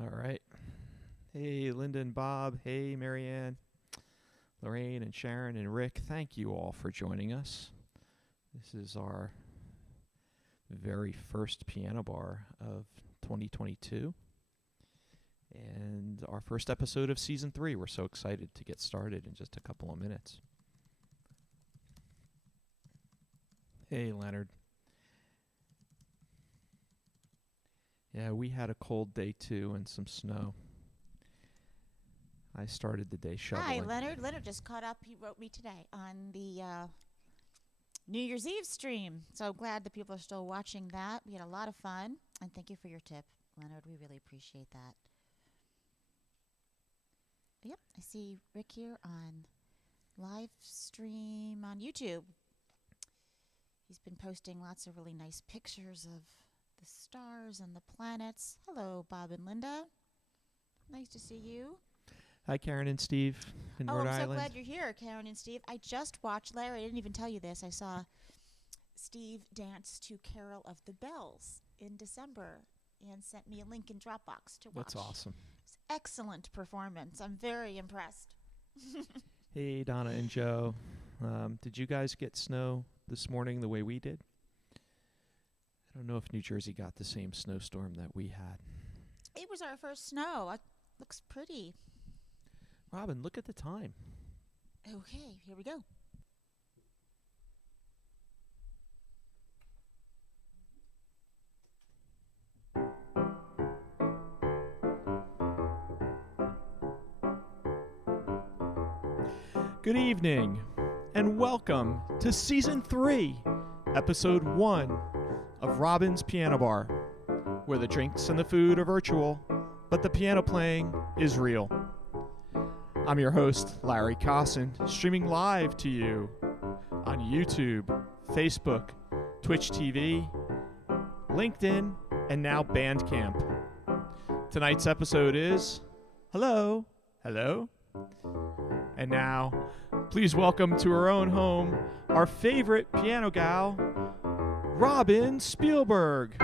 All right. Hey, Linda and Bob. Hey, Marianne, Lorraine, and Sharon, and Rick. Thank you all for joining us. This is our very first piano bar of 2022 and our first episode of Season 3. We're so excited to get started in just a couple of minutes. Hey, Leonard. Yeah, we had a cold day too and some snow. I started the day shoveling. Hi, Leonard. Leonard just caught up. He wrote me today on the New Year's Eve stream. So glad that people are still watching that. We had a lot of fun. And thank you for your tip, Leonard. We really appreciate that. Yep, I see Rick here on live stream on YouTube. He's been posting lots of really nice pictures of the stars and the planets. Hello, Bob and Linda. Nice to see you. Hi, Karen and Steve in Rhode I'm Island. so glad you're here, Karen and Steve. I just watched, Larry, I didn't even tell you this. I saw Steve dance to Carol of the Bells in December and sent me a link in Dropbox to watch. That's awesome. It's excellent performance. I'm very impressed. Hey, Donna and Joe. Did you guys get snow this morning the way we did? I don't know if New Jersey got the same snowstorm that we had. It was our first snow. It looks pretty. Robin, look at the time. Okay, here we go. Good evening, and welcome to Season 3, Episode 1 of Robin's Piano Bar, where the drinks and the food are virtual, but the piano playing is real. I'm your host, Larry Kosson, streaming live to you on YouTube, Facebook, Twitch TV, LinkedIn, and now Bandcamp. Tonight's episode is Hello, Hello. And now, please welcome to her own home, our favorite piano gal, Robin Spielberg.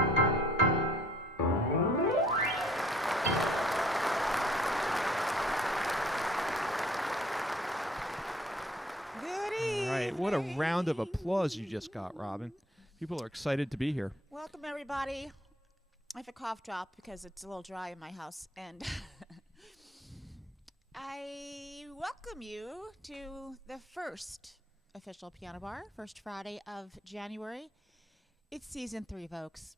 What a round of applause you just got, Robin. People are excited to be here. Welcome, everybody. I have a cough drop because it's a little dry in my house. And I welcome you to the first official piano bar, first Friday of January. It's Season 3, folks.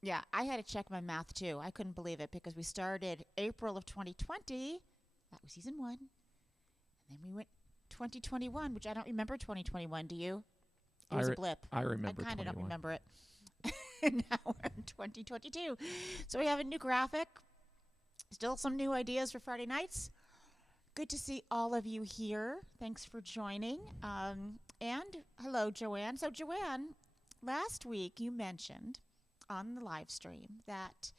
Yeah, I had to check my math, too. I couldn't believe it because we started April of 2020. That was Season 1. And then we went 2021, which I don't remember 2021. Do you? It was a blip. I remember. I kind of don't 21. remember it. And now we're in 2022. So we have a new graphic. Still some new ideas for Friday nights. Good to see all of you here. Thanks for joining. And hello, Joanne. So Joanne, last week you mentioned on the live stream that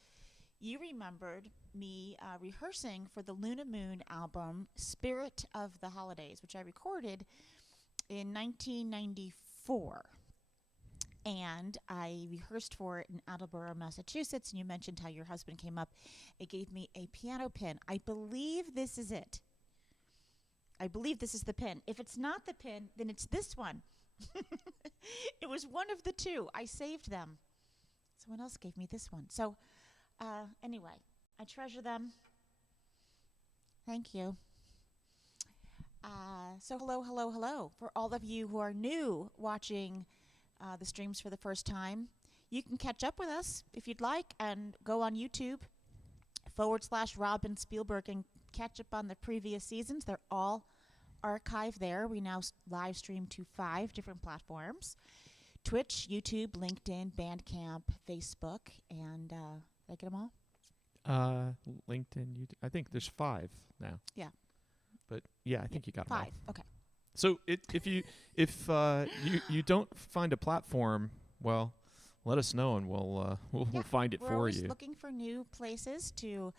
you remembered me rehearsing for the Luna Moon album, Spirit of the Holidays, which I recorded in 1994. And I rehearsed for it in Attleboro, Massachusetts, and you mentioned how your husband came up and gave me a piano pin. I believe this is it. I believe this is the pin. If it's not the pin, then it's this one. It was one of the two. I saved them. Someone else gave me this one. So anyway, I treasure them. Thank you. So hello, hello, hello. For all of you who are new watching the streams for the first time, you can catch up with us if you'd like and go on YouTube /Robin Spielberg and catch up on the previous seasons. They're all archived there. We now live stream to 5 different platforms: Twitch, YouTube, LinkedIn, Bandcamp, Facebook, and did I get them all? LinkedIn, YouTube. I think there's 5 now. Yeah. But yeah, I think you got 5. them all. Okay. So if you don't find a platform, well, let us know and we'll find it We're for always you. looking for new places to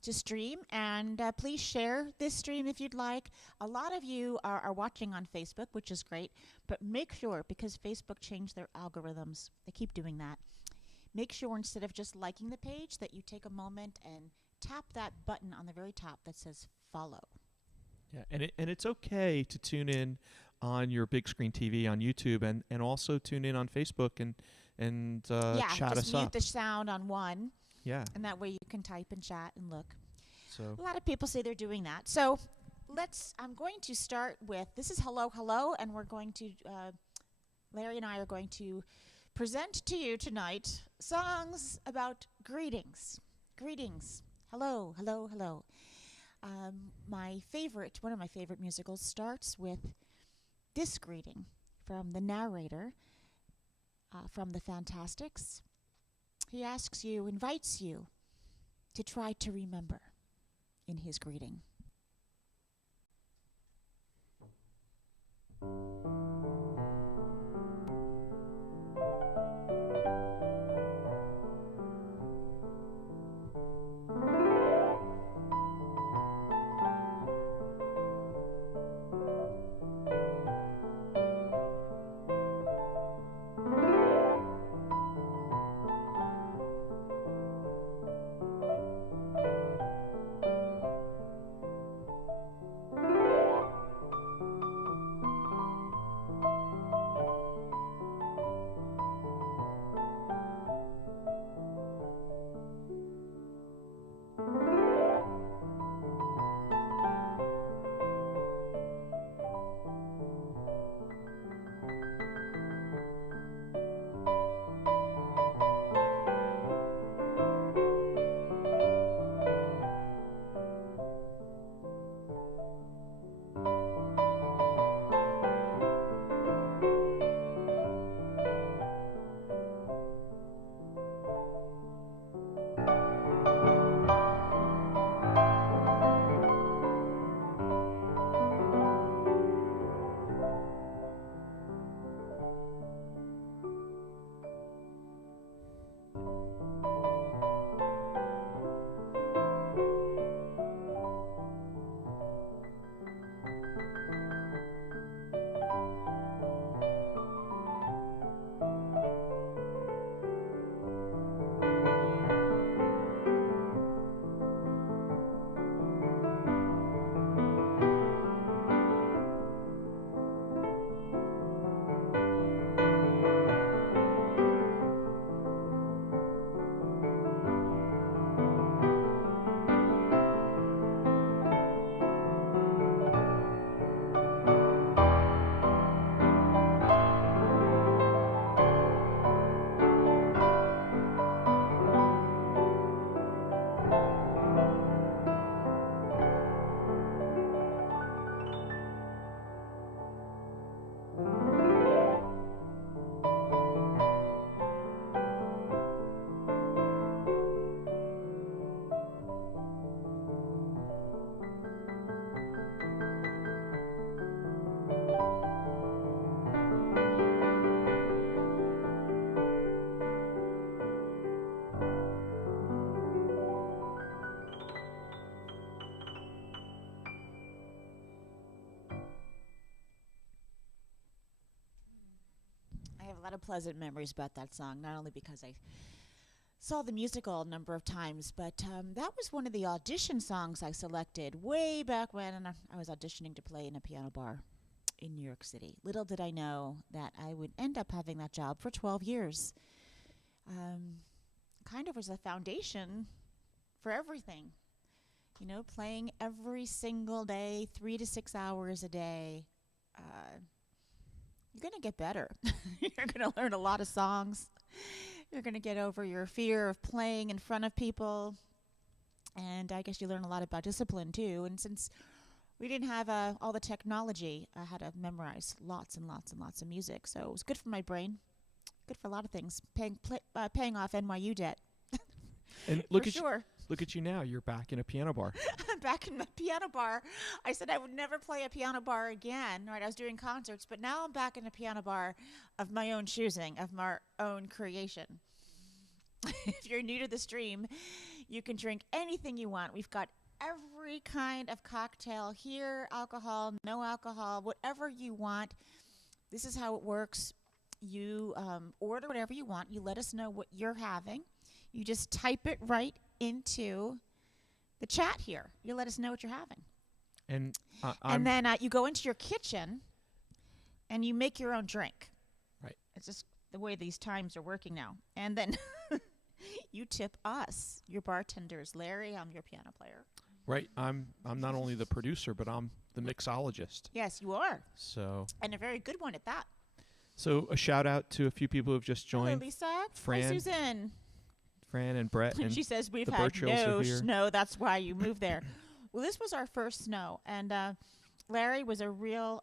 stream, and please share this stream if you'd like. A lot of you are watching on Facebook, which is great, but make sure, because Facebook changed their algorithms, they keep doing that. make sure instead of just liking the page that you take a moment and tap that button on the very top that says follow. Yeah, and it's okay to tune in on your big screen TV on YouTube and also tune in on Facebook and chat just us mute up. the sound on one. Yeah. And that way you can type and chat and look. So A lot of people say they're doing that. So I'm going to start with, this is Hello, Hello, and we're going to, Larry and I are going to present to you tonight songs about greetings. Greetings. Hello, hello, hello. One of my favorite musicals starts with this greeting from the narrator from the Fantastics. He invites you to try to remember in his greeting. A lot of pleasant memories about that song, not only because I saw the musical a number of times, but that was one of the audition songs I selected way back when I was auditioning to play in a piano bar in New York City. Little did I know that I would end up having that job for 12 years. Kind of was a foundation for everything. You know, playing every single day, 3 to 6 hours a day. You're going to get better. You're going to learn a lot of songs. You're going to get over your fear of playing in front of people. And I guess you learn a lot about discipline, too. And since we didn't have all the technology, I had to memorize lots and lots and lots of music. So it was good for my brain, good for a lot of things, paying off NYU debt. And look at you now. You're back in a piano bar. I'm back in the piano bar. I said I would never play a piano bar again. Right, I was doing concerts, but now I'm back in a piano bar of my own choosing, of my own creation. If you're new to the stream, you can drink anything you want. We've got every kind of cocktail here, alcohol, no alcohol, whatever you want. This is how it works. you order whatever you want. You let us know what you're having. You just type it right into the chat here. You let us know what you're having. And then you go into your kitchen and you make your own drink. Right. It's just the way these times are working now. And then you tip us, your bartenders. Larry, I'm your piano player. Right. I'm not only the producer, but I'm the mixologist. Yes, you are. So. And a very good one at that. So a shout out to a few people who have just joined. Hello, Lisa. Fran. Hi, Susan. Fran and Brett. And she says we've the had Birchills no are here. snow. That's why you moved there. Well, this was our first snow. And Larry was a real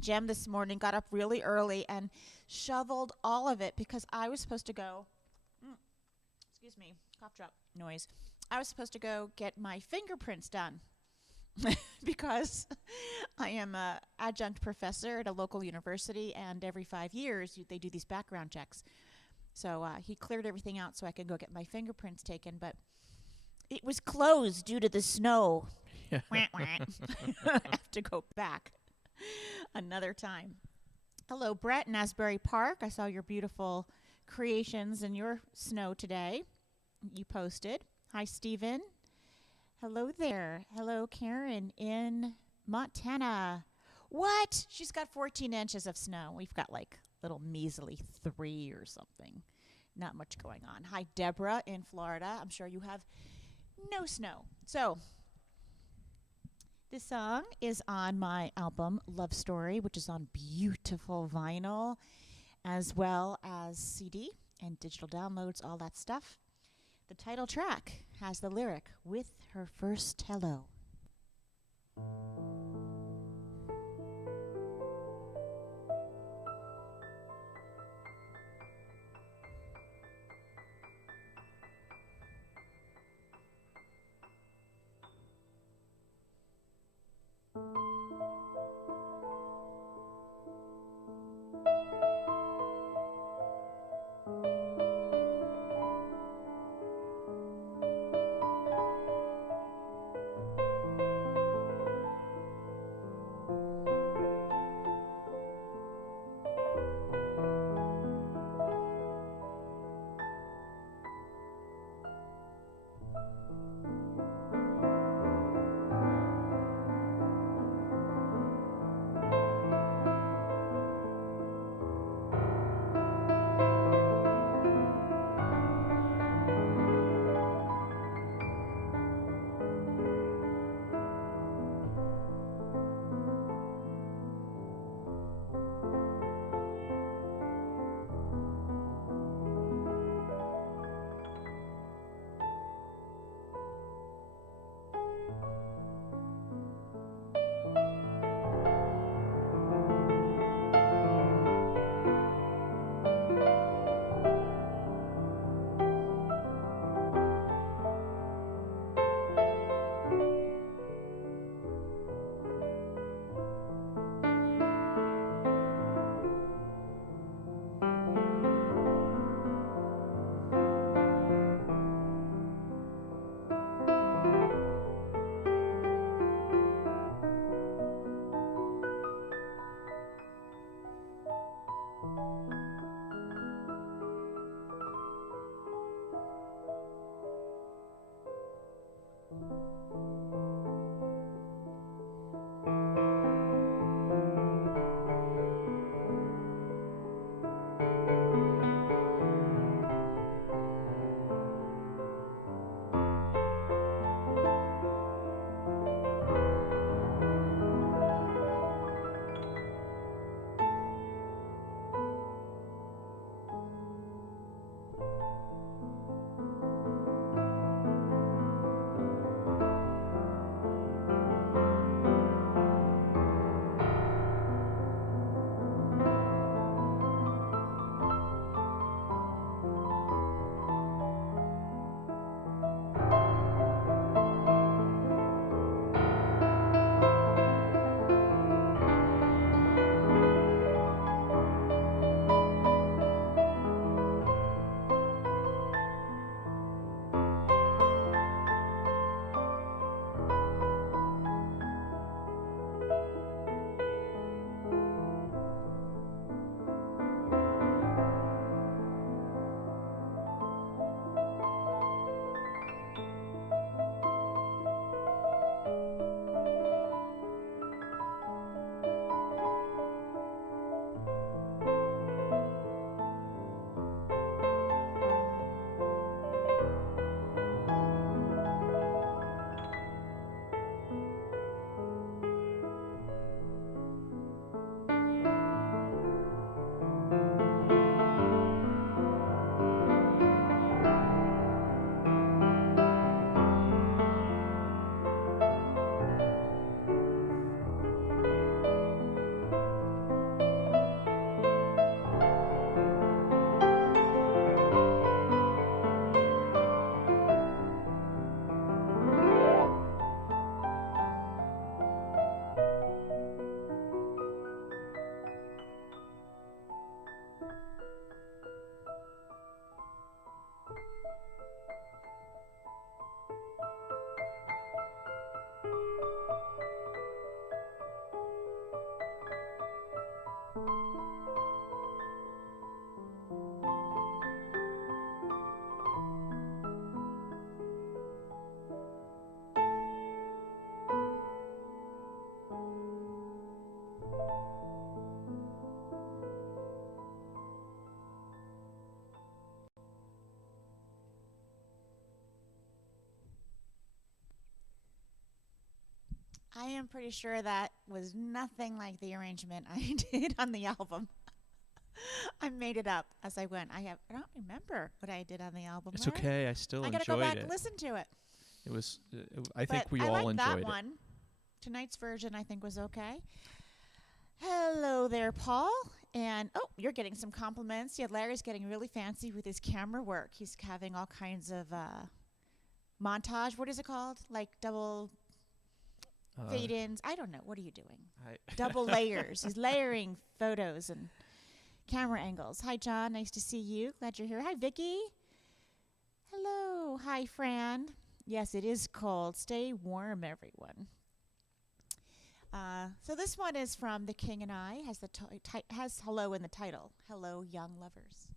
gem this morning. Got up really early and shoveled all of it because I was supposed to go. Excuse me. Cough drop noise. I was supposed to go get my fingerprints done. Because I am an adjunct professor at a local university, and every 5 years they do these background checks. So he cleared everything out so I could go get my fingerprints taken, but it was closed due to the snow. Yeah. I have to go back another time. Hello, Brett in Asbury Park. I saw your beautiful creations in your snow today. You posted. Hi, Stephen. Hello there. Hello, Karen in Montana. What? She's got 14 inches of snow. We've got like little measly 3 or something. Not much going on. Hi, Deborah in Florida. I'm sure you have no snow. So, this song is on my album, Love Story, which is on beautiful vinyl, as well as CD and digital downloads, all that stuff. The title track has the lyric, "With her first hello." am pretty sure that was nothing like the arrangement I did on the album. I made it up as I went. I don't remember what I did on the album. It's Larry. okay. I still I enjoyed gotta go back it. and listen to it. It was. I think But we I all liked enjoyed that it. one. Tonight's version, I think, was okay. Hello there, Paul. And, you're getting some compliments. Yeah, Larry's getting really fancy with his camera work. He's having all kinds of montage. What is it called? Like double fade-ins. I don't know. What are you doing? Double layers. He's layering photos and camera angles. Hi, John. Nice to see you. Glad you're here. Hi, Vicky. Hello. Hi, Fran. Yes, it is cold. Stay warm, everyone. So this one is from The King and I. Has hello in the title. Hello, young lovers.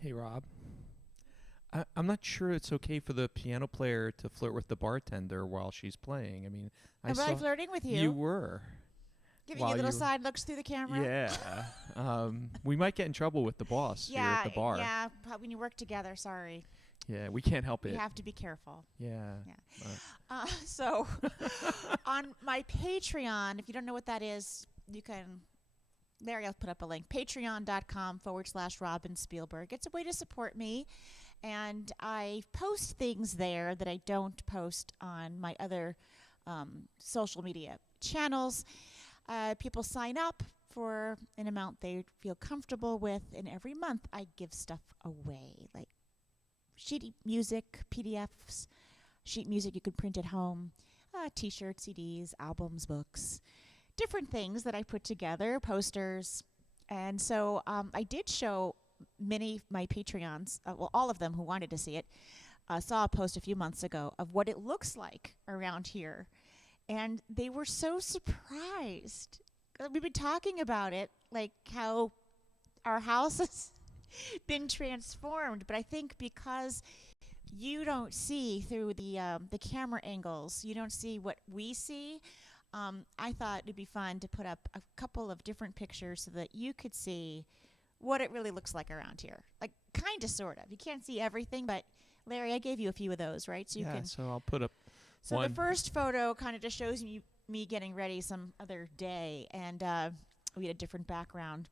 Hey, Rob. I'm not sure it's okay for the piano player to flirt with the bartender while she's playing. I mean, I'm really flirting with you. You were. Giving you while little side looks through the camera. Yeah. We might get in trouble with the boss here at the bar. Yeah, when you work together, sorry. Yeah, we can't help it. You have to be careful. Yeah. So, on my Patreon, if you don't know what that is, you can, Larry, I'll put up a link, patreon.com/Robin Spielberg. It's a way to support me, and I post things there that I don't post on my other social media channels. People sign up for an amount they feel comfortable with, and every month I give stuff away, like sheet music, PDFs, sheet music you can print at home, T-shirts, CDs, albums, books, different things that I put together, posters. And so I did show my Patreons, well, all of them who wanted to see it, saw a post a few months ago of what it looks like around here. And they were so surprised. We've been talking about it, like how our house has been transformed. But I think because you don't see through the camera angles, you don't see what we see, I thought it'd be fun to put up a couple of different pictures so that you could see what it really looks like around here. Like, kind of, sort of. You can't see everything, but Larry, I gave you a few of those, right? So you can. So I'll put up So one. the first photo kind of just shows me getting ready some other day, and we had a different background.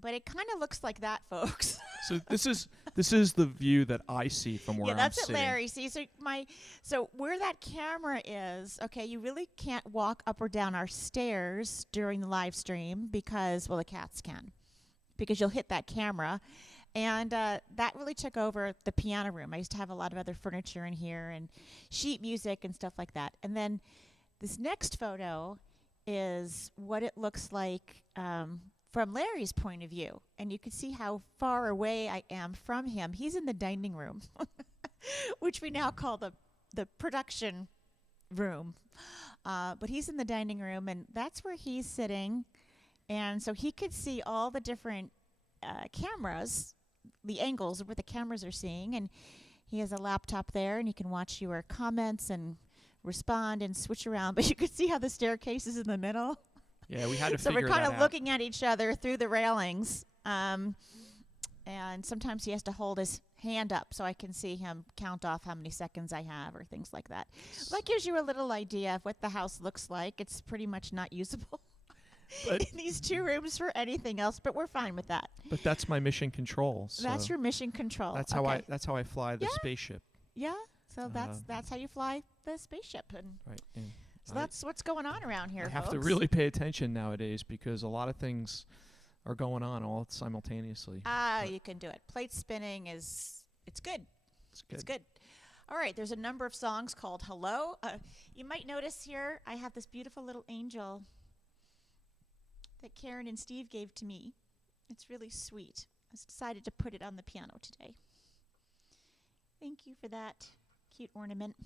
But it kind of looks like that, folks. So this is the view that I see from where I'm that's sitting. it, Larry. See, so where that camera is, okay, you really can't walk up or down our stairs during the live stream because, well, the cats can, because you'll hit that camera. And that really took over the piano room. I used to have a lot of other furniture in here and sheet music and stuff like that. And then this next photo is what it looks like from Larry's point of view. And you can see how far away I am from him. He's in the dining room, which we now call the production room. But he's in the dining room, and that's where he's sitting. And so he could see all the different cameras, the angles of where the cameras are seeing. And he has a laptop there, and he can watch your comments and respond and switch around. But you could see how the staircase is in the middle. Yeah, we had to so figure we're that kind out. of looking at each other through the railings. And sometimes he has to hold his hand up so I can see him count off how many seconds I have or things like that. That gives you a little idea of what the house looks like. It's pretty much not usable in these two rooms for anything else, but we're fine with that. But that's my mission control. So That's your mission control. That's okay. how I fly the spaceship. Yeah. So that's how you fly the spaceship. And Right. And so that's what's going on around here. I have to folks. really pay attention nowadays because a lot of things are going on all simultaneously. You can do it. Plate spinning it's good. It's good. It's good. All right, there's a number of songs called Hello. You might notice here I have this beautiful little angel that Karen and Steve gave to me. It's really sweet. I decided to put it on the piano today. Thank you for that cute ornament.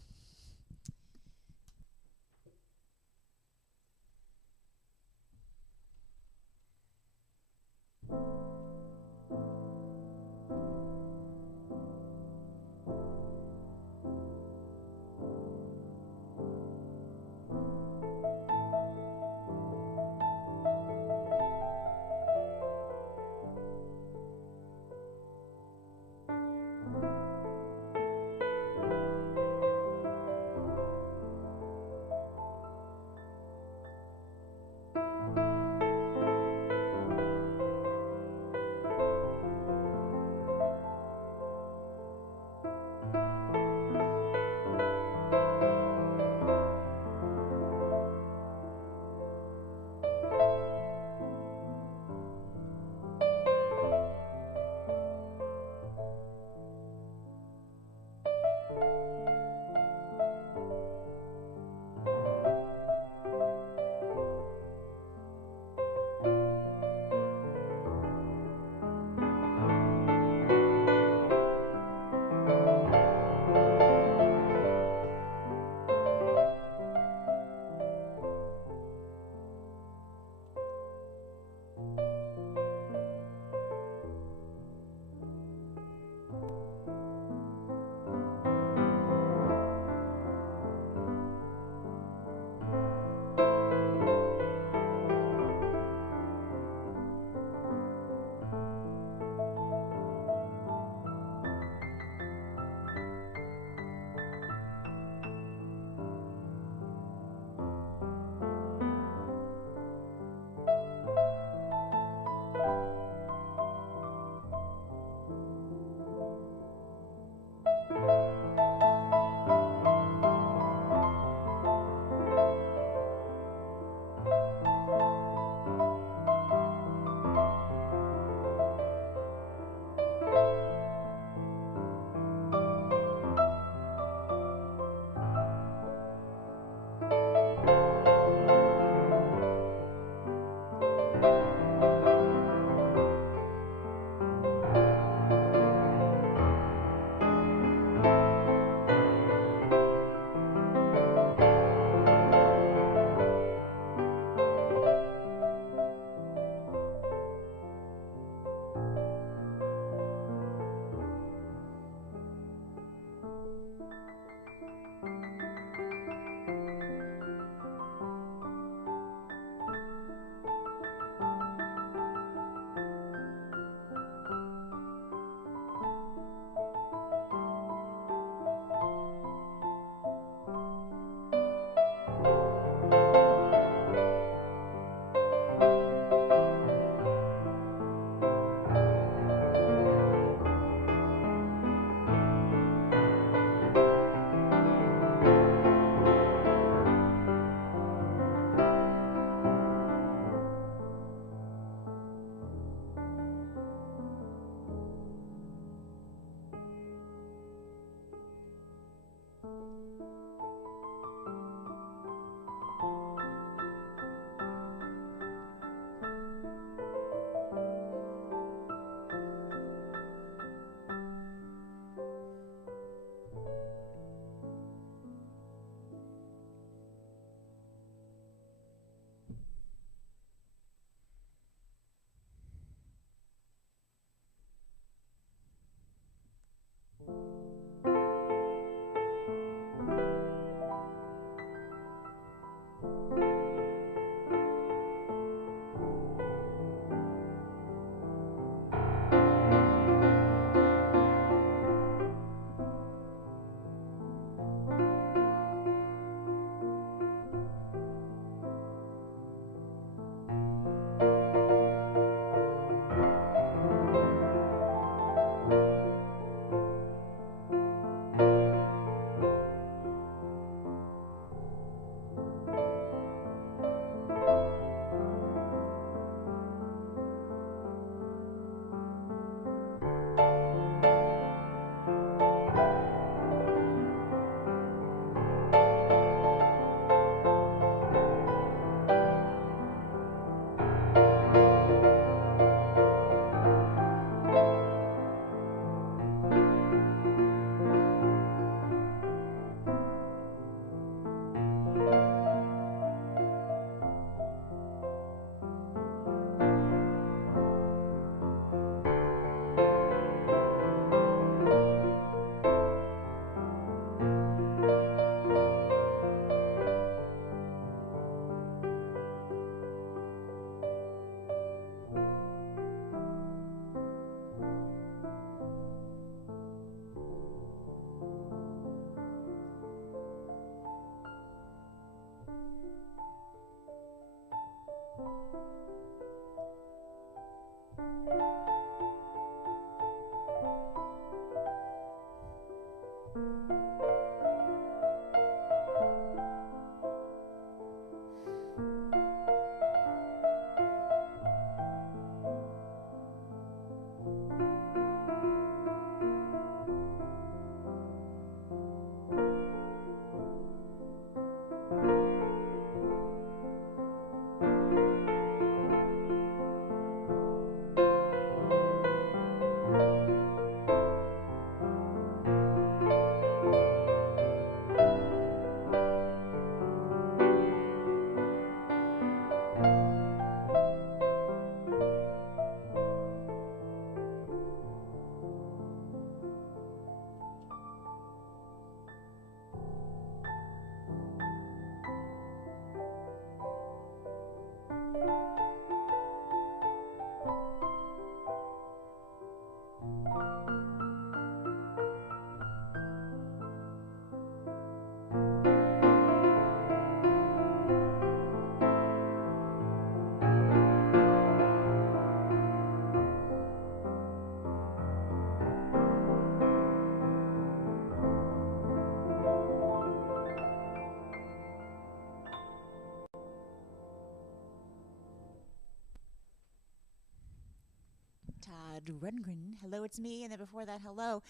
Rod Rundgren. Hello, it's me. And then before that, hello.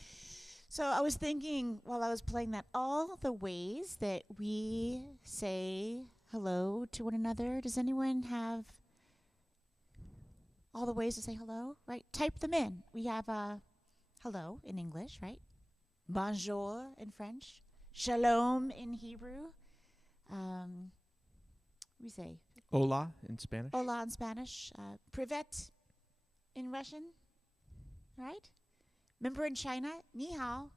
So I was thinking while I was playing that all the ways that we say hello to one another. Does anyone have all the ways to say hello? Right? Type them in. We have hello in English, right? Bonjour in French. Shalom in Hebrew. We say Hola in Spanish. hola in Spanish. Privet in Russian, right? Remember in China, ni hao,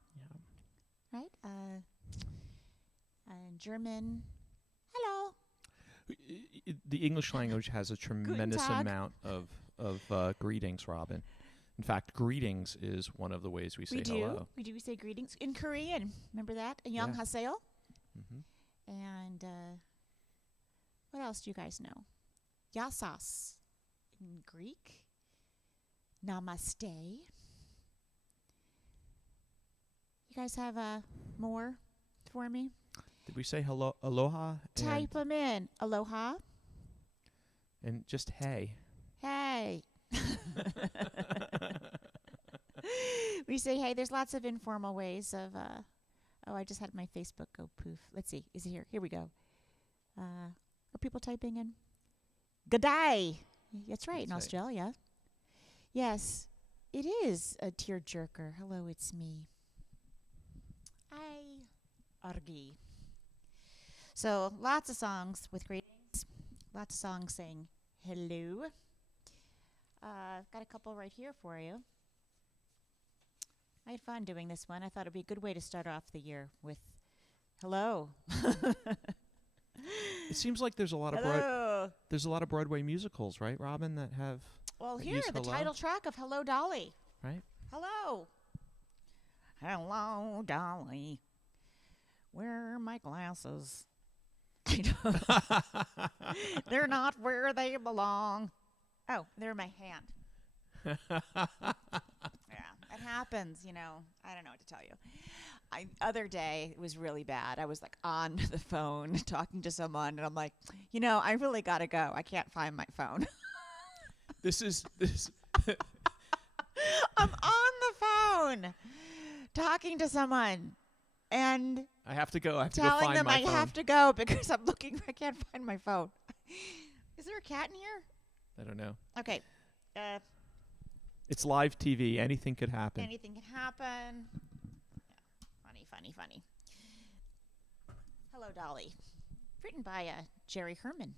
Yeah. right? In German, hello. The English language has a tremendous Tag. amount of greetings, Robin. In fact, greetings is one of the ways we say We do. hello. We say greetings in Korean. Remember that? Annyeonghaseyo. Mm-hmm. And what else do you guys know? Yasas in Greek. Namaste. You guys have more for me? Did we say hello, aloha, Type them in. Aloha. and just hey? Hey. We say hey. There's lots of informal ways of. Oh, I just had my Facebook go poof. Let's see. Is it here? Here we go. Are people typing in? G'day. That's right. In That's right. Australia. Yes, it is a tearjerker. Hello, it's me. Argi. So lots of songs with greetings. Lots of songs saying hello. I've got a couple right here for you. I had fun doing this one. I thought it'd be a good way to start off the year with hello. It seems like there's a lot of Broadway musicals, right, Robin, that have Well, that here, use the hello? title track of Hello, Dolly. Right? Hello. Hello, Dolly. Where are my glasses? I know. They're not where they belong. Oh, they're in my hand. Yeah, it happens, you know. I don't know what to tell you. Other day, it was really bad. I was like on the phone talking to someone, and I'm like, you know, I really got to go. I can't find my phone. This. I'm on the phone talking to someone and I have to go. I have to go telling find them my I phone. have to go because I'm looking. I can't find my phone. Is there a cat in here? I don't know. Okay. It's live TV. Anything could happen. Anything can happen. Yeah. Funny. Hello, Dolly. Written by Jerry Herman.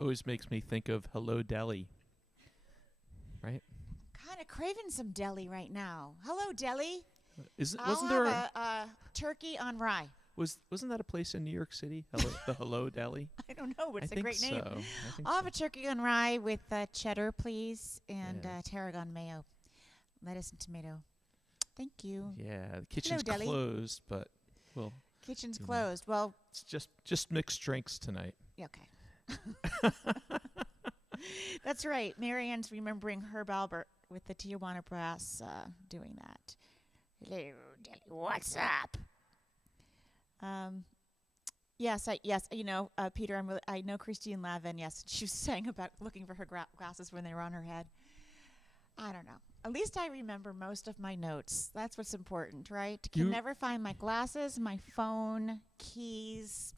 always makes me think of Hello Deli. Right? Kind of craving some deli right now. Hello, deli. Wasn't there a turkey on rye. Wasn't that a place in New York City? The Hello Deli? I don't know, but it's I a think great name. so. I think I'll have so. a turkey on rye with cheddar, please, and Yeah. tarragon mayo, lettuce and tomato. Thank you. Yeah, the kitchen's deli. closed, but well, Kitchen's you know. closed. Well, it's just mixed drinks tonight. okay. That's right. Marianne's remembering Herb Albert with the Tijuana Brass doing that. Hello, deli. What's up? Yes, Peter, I know Christine Lavin. Yes, she was saying about looking for her glasses when they were on her head. I don't know. At least I remember most of my notes. That's what's important, right? Can never find my glasses, my phone, keys.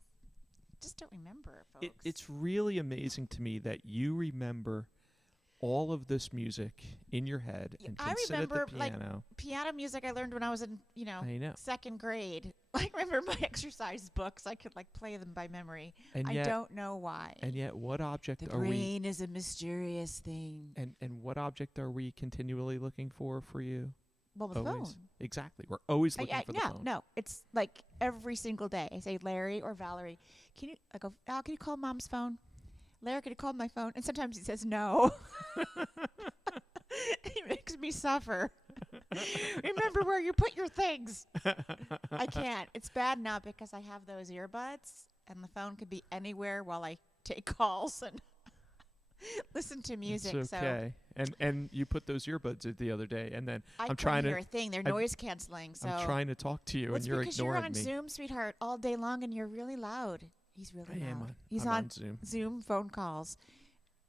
Just don't remember, folks. It's really amazing to me that you remember all of this music in your head and can sit at the piano. Piano music I learned when I was in, I know. second grade. I remember my exercise books. I could play them by memory. And I yet, don't know why. And yet, what object the are we? The brain is a mysterious thing. And what object are we continually looking for you? Well, the phone. Exactly. We're always looking for the phone. No, it's like every single day. I say, Larry or Valerie, can you? I go, Al, can you call Mom's phone? Larry, can you call my phone? And sometimes he says no. He makes me suffer. Remember where you put your things. I can't. It's bad now because I have those earbuds, and the phone could be anywhere while I take calls and listen to music. It's okay. So and you put those earbuds in the other day, and then I I'm trying to hear a thing. They're noise canceling. So I'm trying to talk to you, and you're because ignoring you're on me. Zoom, sweetheart, all day long, and you're really loud. He's really loud. He's I'm on Zoom. Zoom phone calls.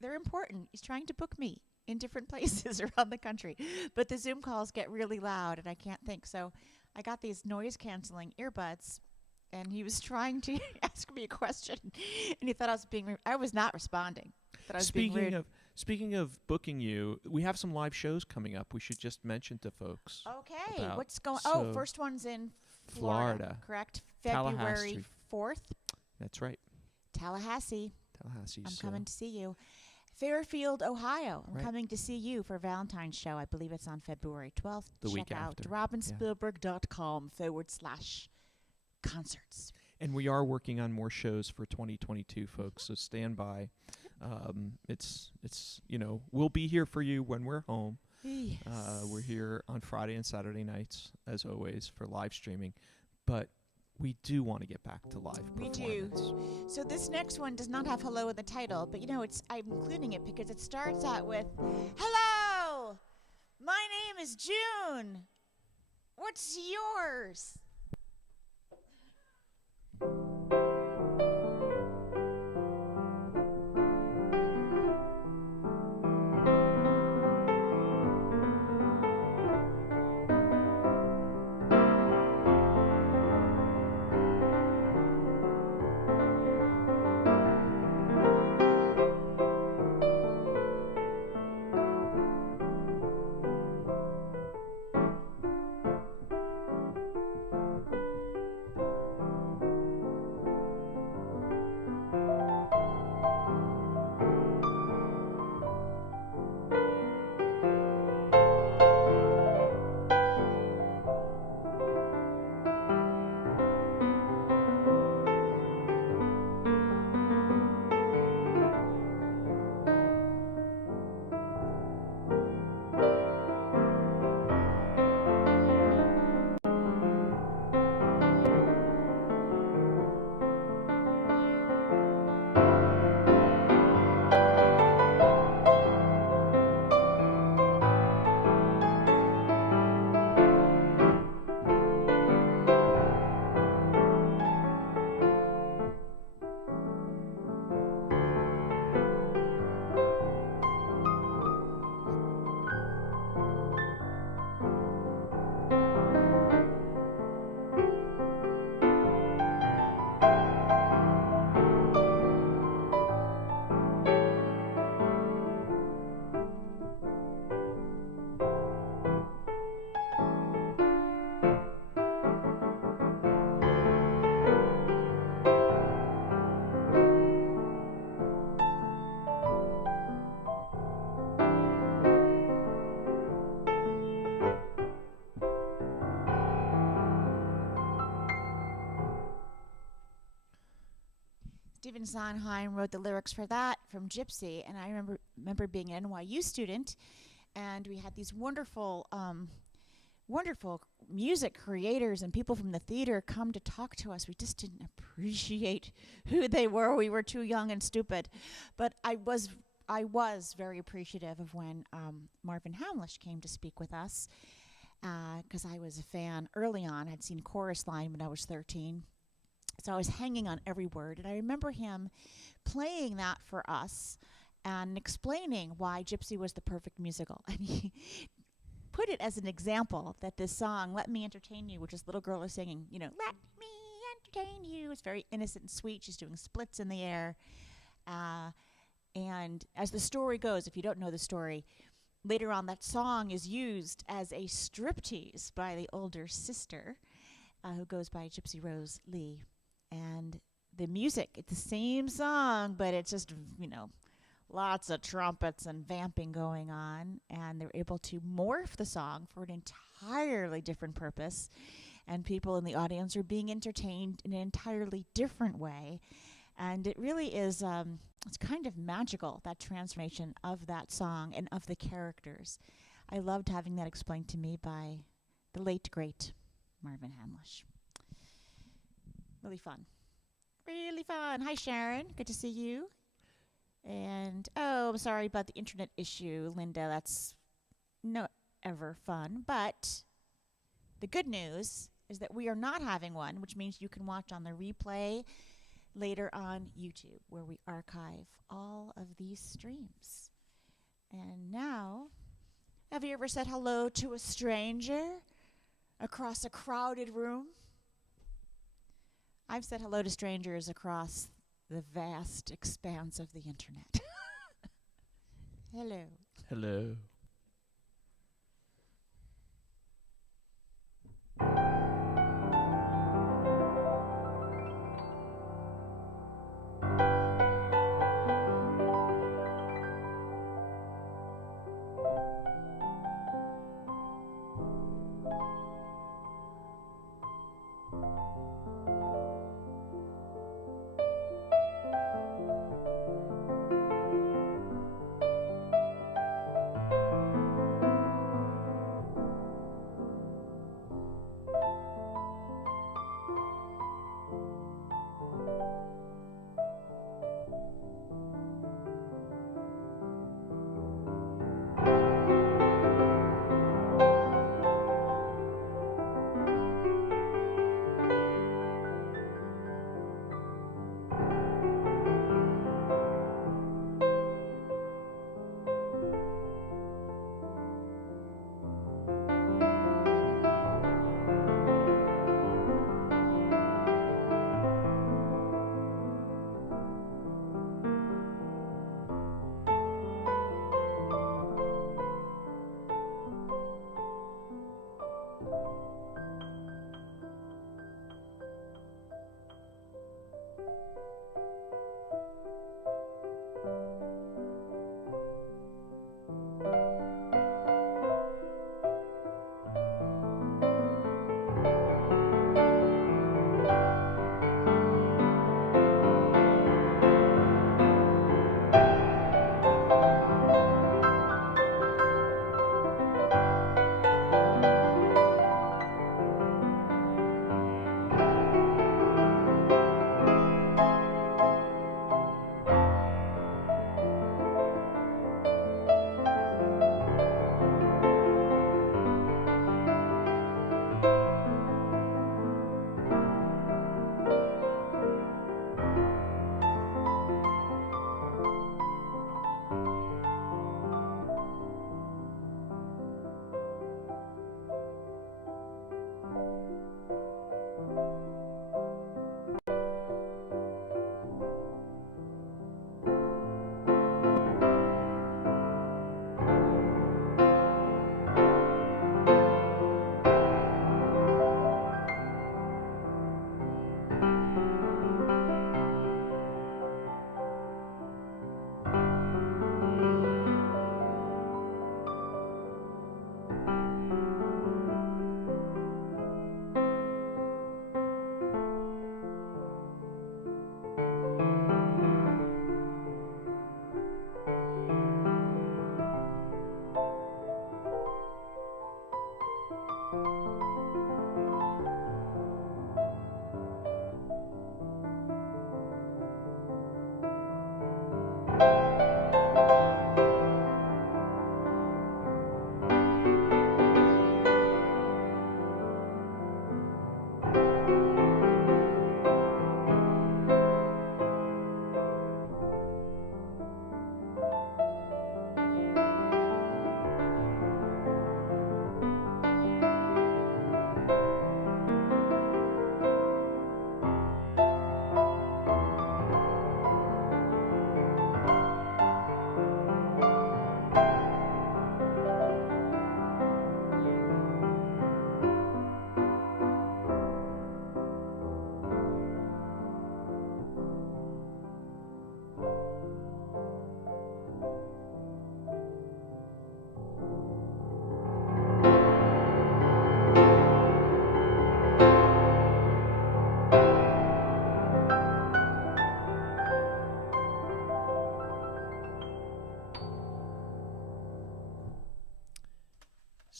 They're important. He's trying to book me in different places around the country, but the Zoom calls get really loud, and I can't think. So I got these noise canceling earbuds, and he was trying to ask me a question, and he thought I was being. I was not responding. That I was being rude. Speaking of booking you, we have some live shows coming up. We should just mention to folks. Okay, what's going? First one's in Florida, correct? February 4th. That's right. Tallahassee. I'm coming to see you. Fairfield, Ohio. I'm coming to see you for Valentine's show. I believe it's on February 12th. Check out robinspielberg.com/concerts. And we are working on more shows for 2022, folks. So stand by. It's we'll be here for you when we're home. Yes. We're here on Friday and Saturday nights, as always, for live streaming. But we do want to get back to live performance. We do. So this next one does not have hello in the title, but I'm including it because it starts out with, hello, my name is June. What's yours? Martin Sondheim wrote the lyrics for that from Gypsy, and I remember being an NYU student, and we had these wonderful music creators and people from the theater come to talk to us. We just didn't appreciate who they were. We were too young and stupid. But I was very appreciative of when Marvin Hamlish came to speak with us, because I was a fan early on. I'd seen Chorus Line when I was 13. So I was hanging on every word. And I remember him playing that for us and explaining why Gypsy was the perfect musical. And he put it as an example that this song, Let Me Entertain You, which this little girl is singing, let me entertain you. It's very innocent and sweet. She's doing splits in the air. And as the story goes, if you don't know the story, later on that song is used as a striptease by the older sister, who goes by Gypsy Rose Lee. And the music, it's the same song, but it's just, lots of trumpets and vamping going on. And they're able to morph the song for an entirely different purpose. And people in the audience are being entertained in an entirely different way. And it really is, it's kind of magical, that transformation of that song and of the characters. I loved having that explained to me by the late, great Marvin Hamlish. Really fun. Really fun. Hi, Sharon. Good to see you. And, I'm sorry about the internet issue, Linda. That's not ever fun. But the good news is that we are not having one, which means you can watch on the replay later on YouTube, where we archive all of these streams. And now, have you ever said hello to a stranger across a crowded room? I've said hello to strangers across the vast expanse of the internet. Hello. Hello.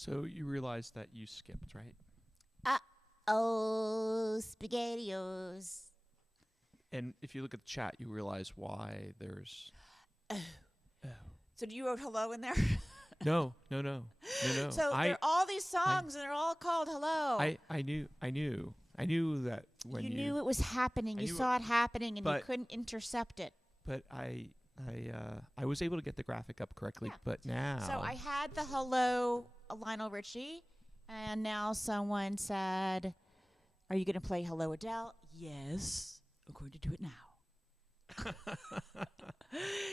So you realize that you skipped, right? Oh, SpaghettiOs. And if you look at the chat, you realize why there's... Oh. So you wrote hello in there? No. So there are all these songs, and they're all called hello. I knew that when you knew it was happening. You saw it happening, and you couldn't intercept it. But I was able to get the graphic up correctly, but now... So I had the hello Lionel Richie, and now someone said, are you going to play Hello Adele? Yes. I'm going to do it now.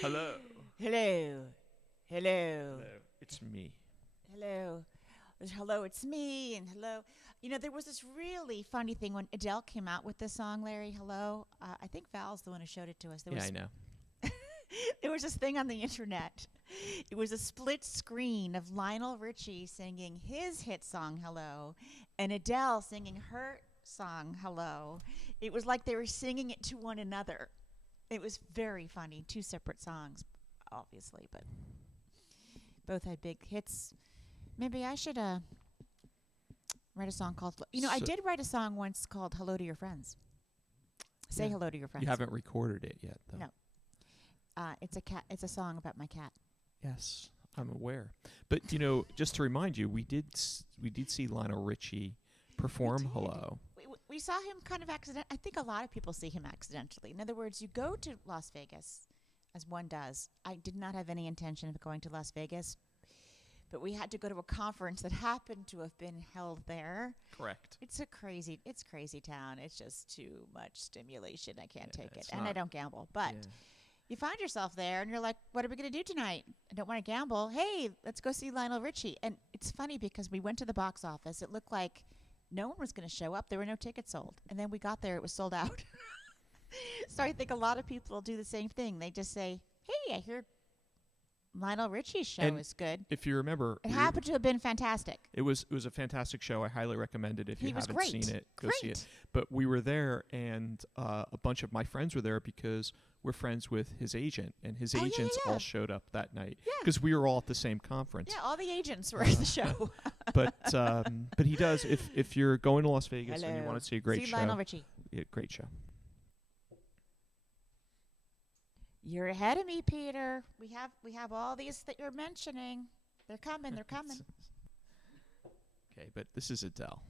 Hello. Hello. Hello. It's me. Hello. There's hello, it's me, and hello. You know, there was this really funny thing when Adele came out with this song, Larry, Hello. I think Val's the one who showed it to us. I know. There was this thing on the internet. It was a split screen of Lionel Richie singing his hit song, Hello, and Adele singing her song, Hello. It was like they were singing it to one another. It was very funny. Two separate songs, obviously, but both had big hits. Maybe I should write a song called... I did write a song once called Hello to Your Friends. Say hello to your friends. You haven't recorded it yet, though. No. It's a song about my cat. Yes, I'm aware. But, just to remind you, we did see Lionel Richie perform Hello. We saw him kind of accidentally. I think a lot of people see him accidentally. In other words, you go to Las Vegas, as one does. I did not have any intention of going to Las Vegas, but we had to go to a conference that happened to have been held there. Correct. It's crazy town. It's just too much stimulation. I can't take it. And I don't gamble. But you find yourself there and you're like, what are we going to do tonight? I don't want to gamble. Hey, let's go see Lionel Richie. And it's funny because we went to the box office. It looked like no one was going to show up. There were no tickets sold. And then we got there. It was sold out. So I think a lot of people do the same thing. They just say, hey, I hear Lionel Richie's show is good. If you remember, it happened to have been fantastic. It was a fantastic show. I highly recommend it. If you haven't seen it, go see it. Great. But we were there, and a bunch of my friends were there because we're friends with his agent, and his agents all showed up that night because we were all at the same conference. Yeah, all the agents were at the show. But he does. If you're going to Las Vegas and you want to see a great show, Lionel Richie. Yeah, great show. You're ahead of me, Peter. We have all these that you're mentioning. They're coming. Okay, but this is Adele.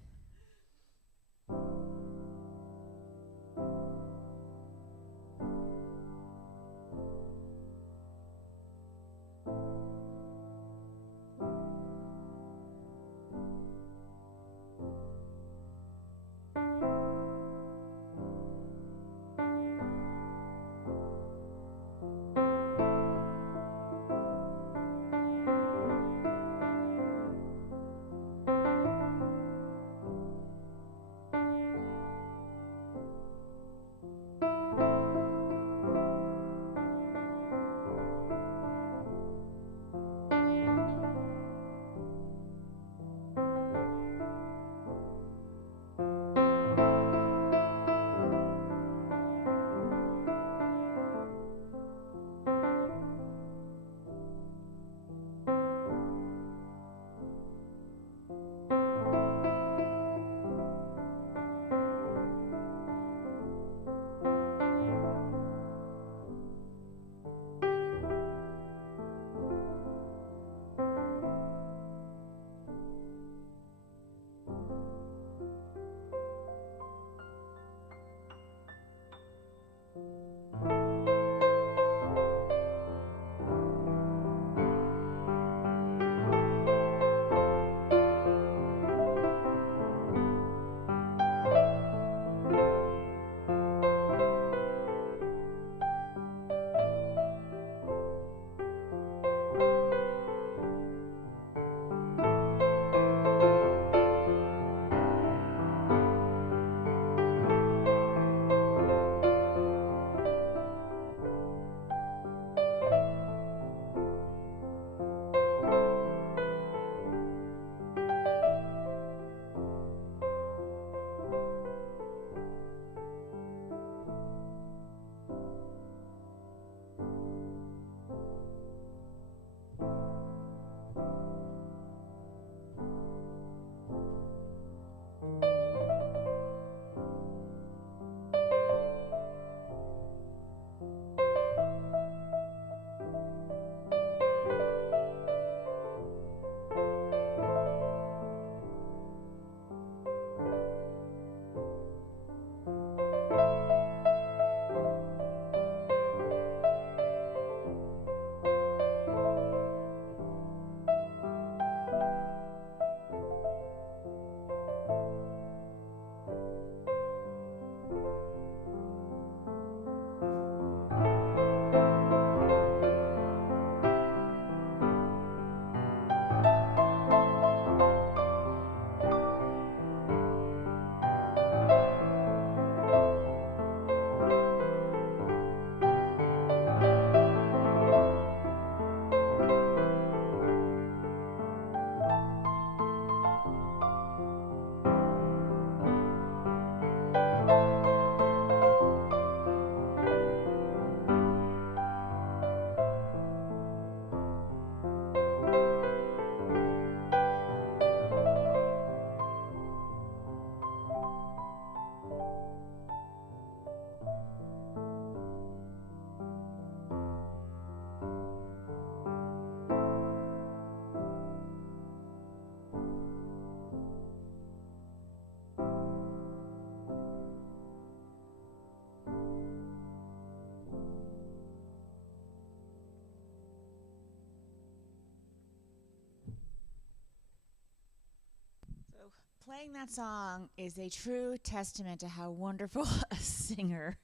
Playing that song is a true testament to how wonderful a singer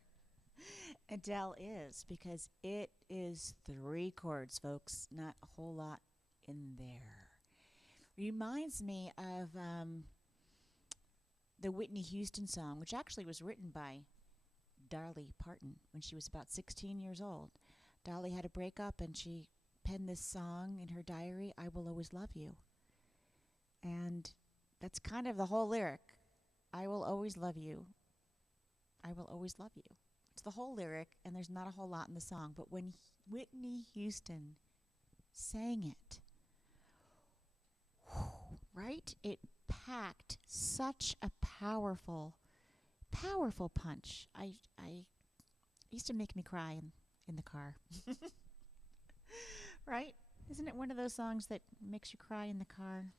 Adele is, because it is 3 chords, folks, not a whole lot in there. Reminds me of the Whitney Houston song, which actually was written by Dolly Parton when she was about 16 years old. Dolly had a breakup and she penned this song in her diary, "I Will Always Love You." And that's kind of the whole lyric. I will always love you. I will always love you. It's the whole lyric, and there's not a whole lot in the song. But when Whitney Houston sang it, right? It packed such a powerful punch. I used to make me cry in the car. Right? Isn't it one of those songs that makes you cry in the car?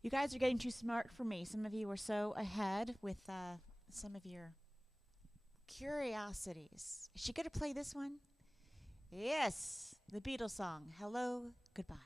You guys are getting too smart for me. Some of you are so ahead with some of your curiosities. Is she going to play this one? Yes, the Beatles song, "Hello, Goodbye."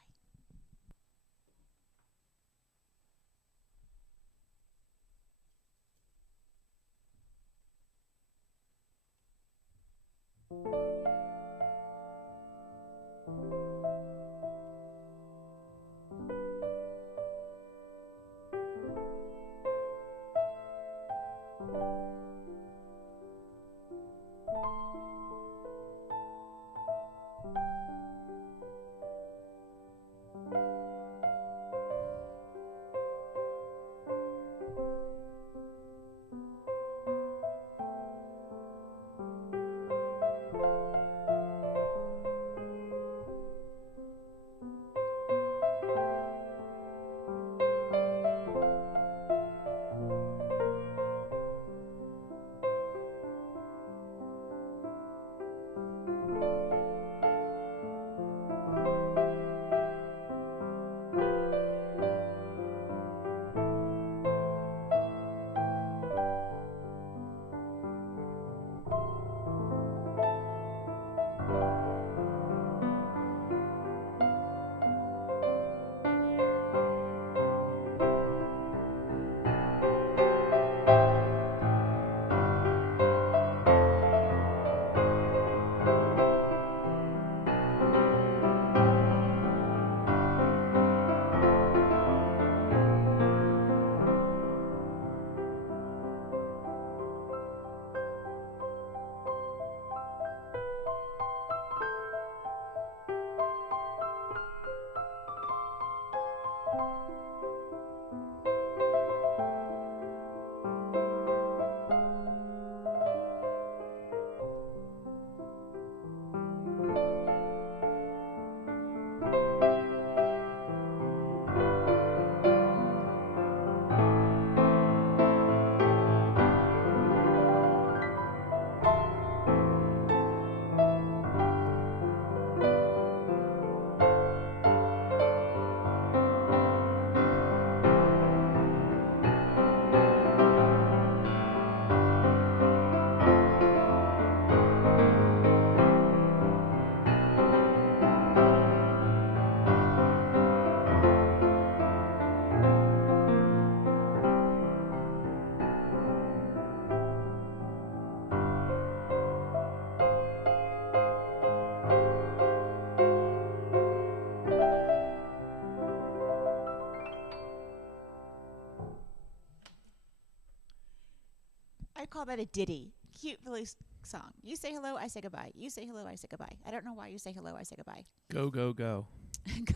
I call that a ditty. Cute little song. You say hello, I say goodbye. You say hello, I say goodbye. I don't know why you say hello, I say goodbye. Go, go, go.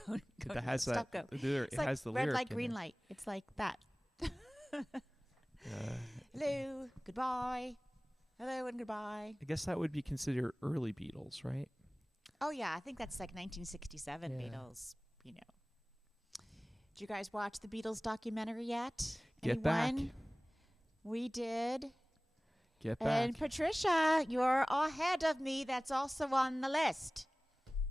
Go. That has Stop, that. go. It It's like has the red lyric light, in green it. light. It's like that. Hello, goodbye. Hello and goodbye. I guess that would be considered early Beatles, right? Oh, yeah. I think that's like 1967 Yeah. Beatles, you know. Did you guys watch the Beatles documentary yet? Get back. Anyone? We did. Get back. And Patricia, you're ahead of me. That's also on the list.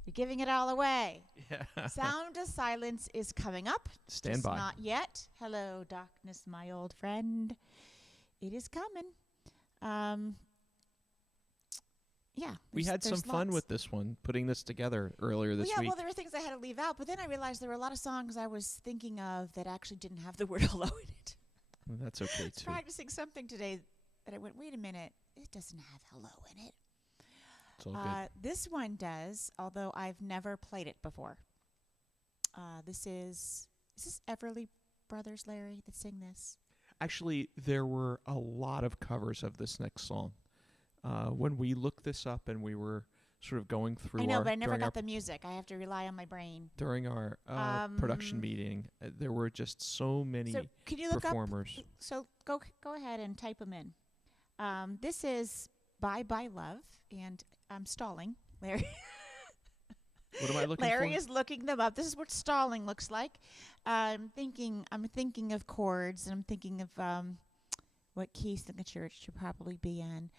You're giving it all away. Yeah. Sound of Silence is coming up. Stand Just by. not yet. Hello, darkness, my old friend. It is coming. yeah. We had some fun with this one, putting this together earlier this week. Well, there were things I had to leave out, but then I realized there were a lot of songs I was thinking of that actually didn't have the word hello in it. Well, that's okay, I was too. practicing something today that I went, wait a minute, it doesn't have hello in it. It's all good. This one does, although I've never played it before. This is this Everly Brothers, Larry, that sing this? Actually, there were a lot of covers of this next song. When we looked this up and we were sort of going through I know, but I never got the music. I have to rely on my brain. During our production meeting, there were just so many can you look performers. Up? So go ahead and type them in. This is Bye Bye Love, and I'm stalling, Larry. What am I looking Larry for? is looking them up. This is what stalling looks like. I'm thinking of chords, and I'm thinking of what key signature it should probably be in.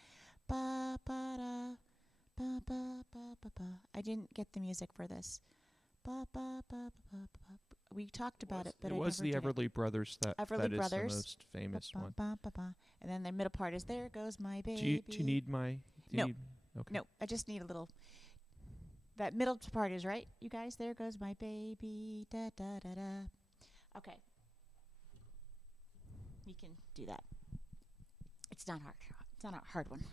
Ba ba da, ba ba ba ba ba. I didn't get the music for this. Ba ba ba ba ba ba. We talked about it, but it was the Everly Brothers that is the most famous one. Ba ba ba. And then the middle part is "There Goes My Baby." Do you need my? No. Okay. No, I just need a little. That middle part is right, you guys. There goes my baby. Da da da da. Okay. You can do that. It's not hard. It's not a hard one.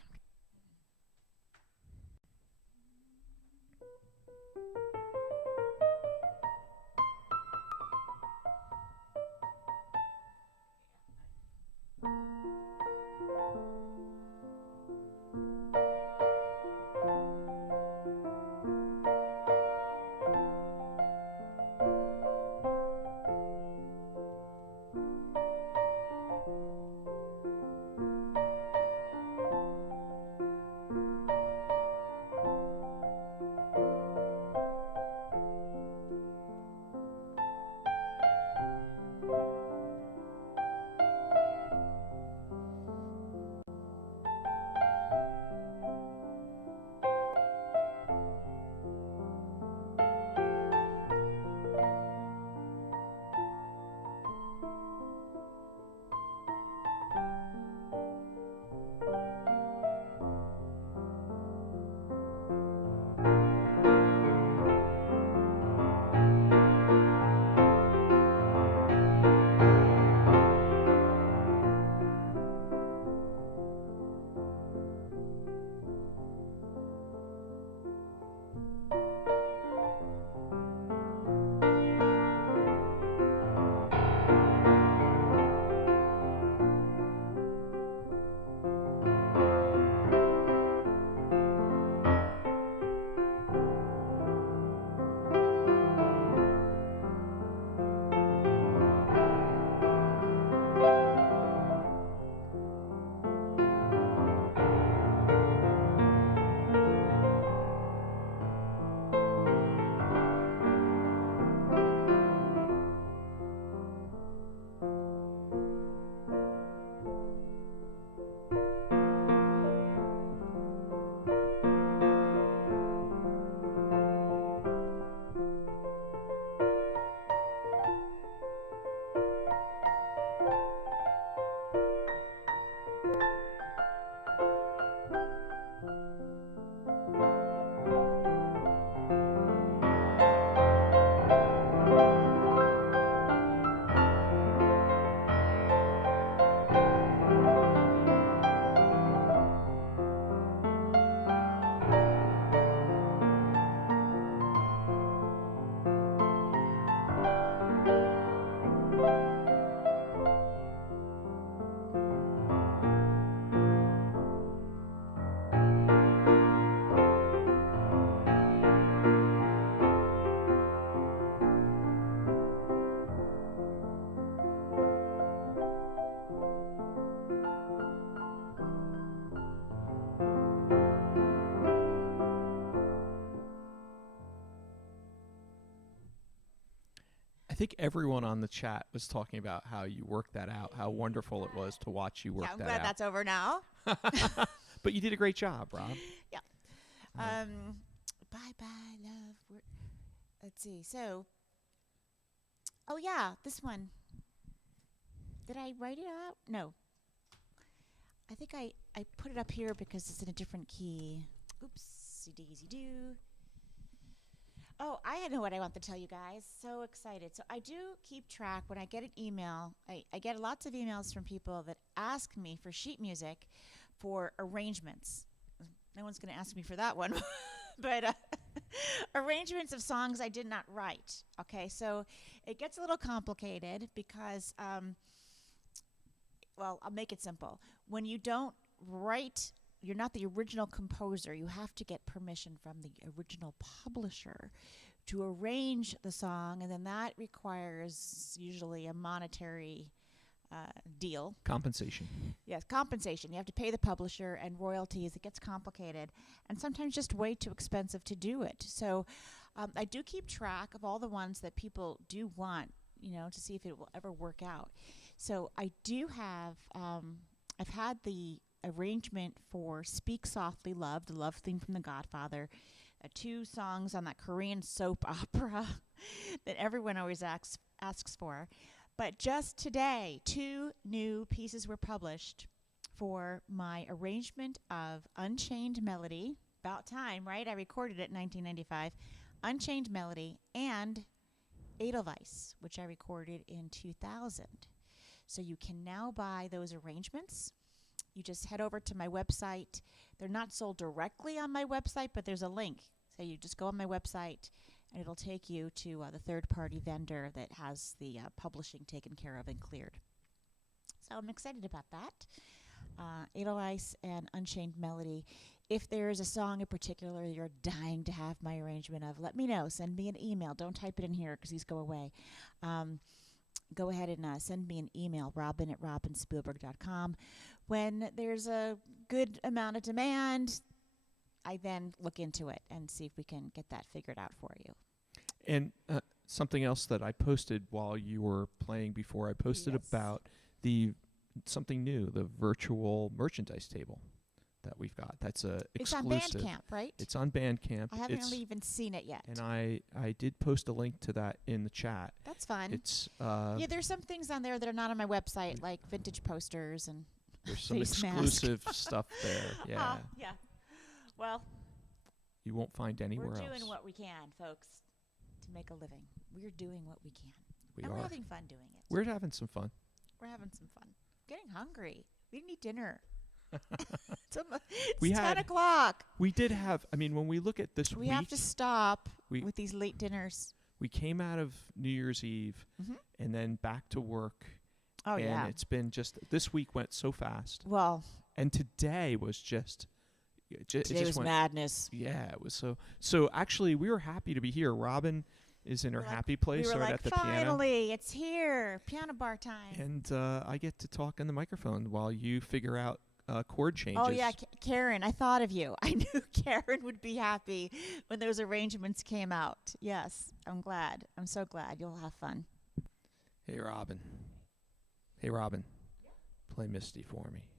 I think everyone on the chat was talking about how you worked that out, how wonderful it was to watch you work I'm that glad out. that's over now. But you did a great job, Rob. Yeah. Bye bye, love. Let's see. So, oh yeah, this one. Did I write it out? No. I think I put it up here because it's in a different key. Oopsie daisy doo. Oh, I know what I want to tell you guys. So excited. So I do keep track when I get an email. I get lots of emails from people that ask me for sheet music for arrangements. No one's going to ask me for that one. But arrangements of songs I did not write. Okay, so it gets a little complicated because, well, I'll make it simple. When you don't write, you're not the original composer. You have to get permission from the original publisher to arrange the song, and then that requires usually a monetary deal. Compensation. Yes, compensation. You have to pay the publisher and royalties. It gets complicated and sometimes just way too expensive to do it. So I do keep track of all the ones that people do want, to see if it will ever work out. So I do have, I've had the arrangement for Speak Softly Love, the love theme from The Godfather, 2 songs on that Korean soap opera that everyone always asks for. But just today, 2 new pieces were published for my arrangement of Unchained Melody. About time, right? I recorded it in 1995. Unchained Melody and Edelweiss, which I recorded in 2000. So you can now buy those arrangements. You just head over to my website. They're not sold directly on my website, but there's a link. So you just go on my website, and it'll take you to the third-party vendor that has the publishing taken care of and cleared. So I'm excited about that. Edelweiss and Unchained Melody. If there is a song in particular you're dying to have my arrangement of, let me know. Send me an email. Don't type it in here because these go away. Go ahead and send me an email, robin@robinspielberg.com. When there's a good amount of demand, I then look into it and see if we can get that figured out for you. And something else that I posted while you were playing before, I posted about something new, the virtual merchandise table that we've got. That's exclusive. It's on Bandcamp, right? It's on Bandcamp. I haven't really even seen it yet. And I did post a link to that in the chat. That's fun. It's there's some things on there that are not on my website, like vintage posters and there's some exclusive stuff there. Yeah. Yeah. Well, you won't find anywhere else. We're doing what we can, folks, to make a living. We're doing what we can. We're having fun doing it. We're having some fun. We're having some fun. Getting hungry. We didn't eat dinner. It's 10 o'clock. We did have, when we look at this week. We have to stop with these late dinners. We came out of New Year's Eve and then back to work. Oh, and yeah. It's been this week went so fast. Well. And today was just. Today was madness. Yeah, it was so actually, we were happy to be here. Robin is in her happy place at the piano. Finally, it's here. Piano bar time. And I get to talk in the microphone while you figure out chord changes. Oh, yeah, Karen, I thought of you. I knew Karen would be happy when those arrangements came out. Yes, I'm glad. I'm so glad. You'll have fun. Hey, Robin. Play Misty for me.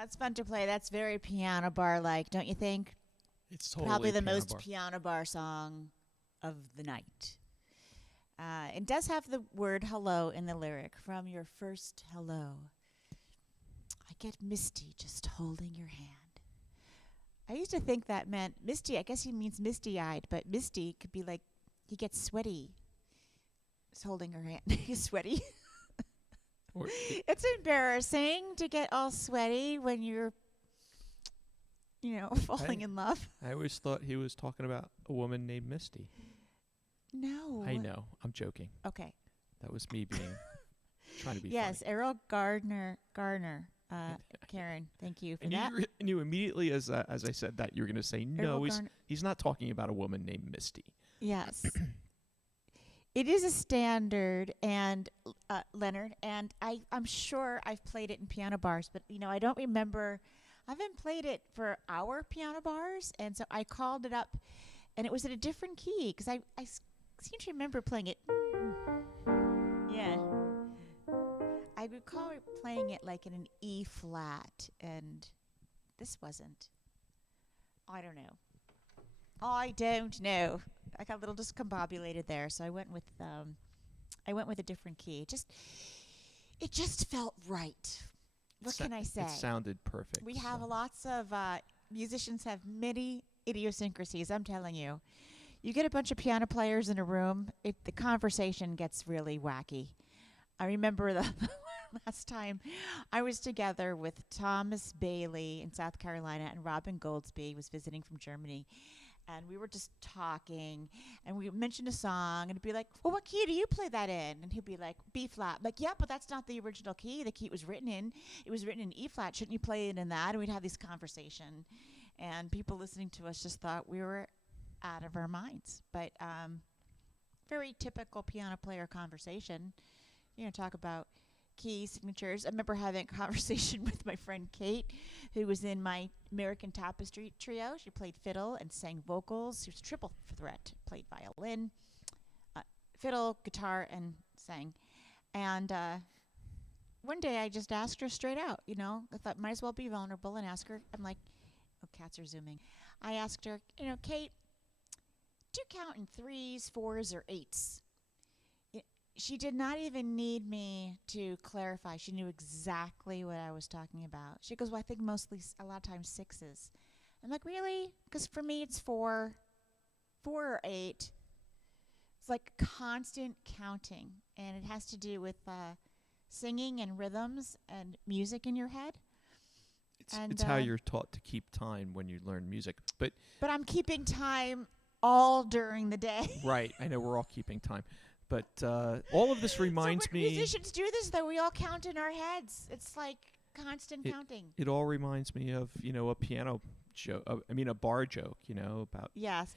That's fun to play. That's very piano bar-like, don't you think? It's totally Probably the piano most bar. piano bar song of the night. It does have the word hello in the lyric. From your first hello, I get misty just holding your hand. I used to think that meant misty. I guess he means misty-eyed, but misty could be like he gets sweaty. Just holding her hand. He's sweaty. It's embarrassing to get all sweaty when you're, falling in love. I always thought he was talking about a woman named Misty. No. I know. I'm joking. Okay. That was me being trying to be Yes, funny. Errol Gardner. Karen, thank you for And that. you knew immediately as I said that you were going to say, no, Errol he's not talking about a woman named Misty. Yes. It is a standard, and Leonard, and I'm sure I've played it in piano bars, but I don't remember. I haven't played it for our piano bars, and so I called it up, and it was at a different key because I seem to remember playing it. Yeah, I recall playing it like in an E flat, and this wasn't. I don't know. I don't know. I got a little discombobulated there, so I went with a different key. It just felt right. What can I say? It sounded perfect. We have lots of musicians have many idiosyncrasies. I'm telling you, you get a bunch of piano players in a room, the conversation gets really wacky. I remember the last time I was together with Thomas Bailey in South Carolina, and Robin Goldsby was visiting from Germany. And we were just talking, and we mentioned a song, and it'd be like, well, what key do you play that in? And he'd be like, B flat. I'm like, yeah, but that's not the original key. The key it was written in. It was written in E flat. Shouldn't you play it in that? And we'd have this conversation. And people listening to us just thought we were out of our minds. But very typical piano player conversation. Talk about key signatures. I remember having a conversation with my friend Kate, who was in my American Tapestry trio. She played fiddle and sang vocals. She was a triple threat, played violin, fiddle, guitar, and sang. And one day I just asked her straight out, I thought might as well be vulnerable and ask her. I'm like, oh, cats are zooming. I asked her, Kate, do you count in 3s, 4s, or 8s? She did not even need me to clarify. She knew exactly what I was talking about. She goes, well, I think a lot of times 6s. I'm like, really? Because for me, it's 4 or 8. It's like constant counting. And it has to do with singing and rhythms and music in your head. It's how you're taught to keep time when you learn music. But I'm keeping time all during the day. Right. I know we're all keeping time. But all of this reminds me. Musicians do this, though. We all count in our heads. It's like constant counting. It all reminds me of a piano joke. A bar joke. About yes.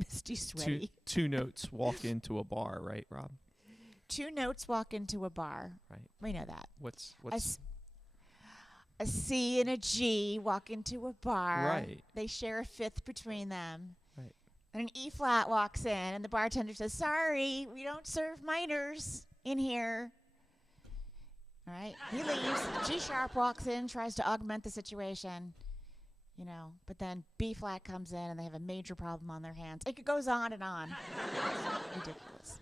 Misty sweaty. Two notes walk into a bar, right, Rob? 2 notes walk into a bar. Right. We know that. What's a C and a G walk into a bar. Right. They share a 5th between them. Right. And an E flat walks in, and the bartender says, sorry, we don't serve minors in here. All right. He leaves. G sharp walks in, tries to augment the situation. But then B flat comes in, and they have a major problem on their hands. It goes on and on. It's ridiculous.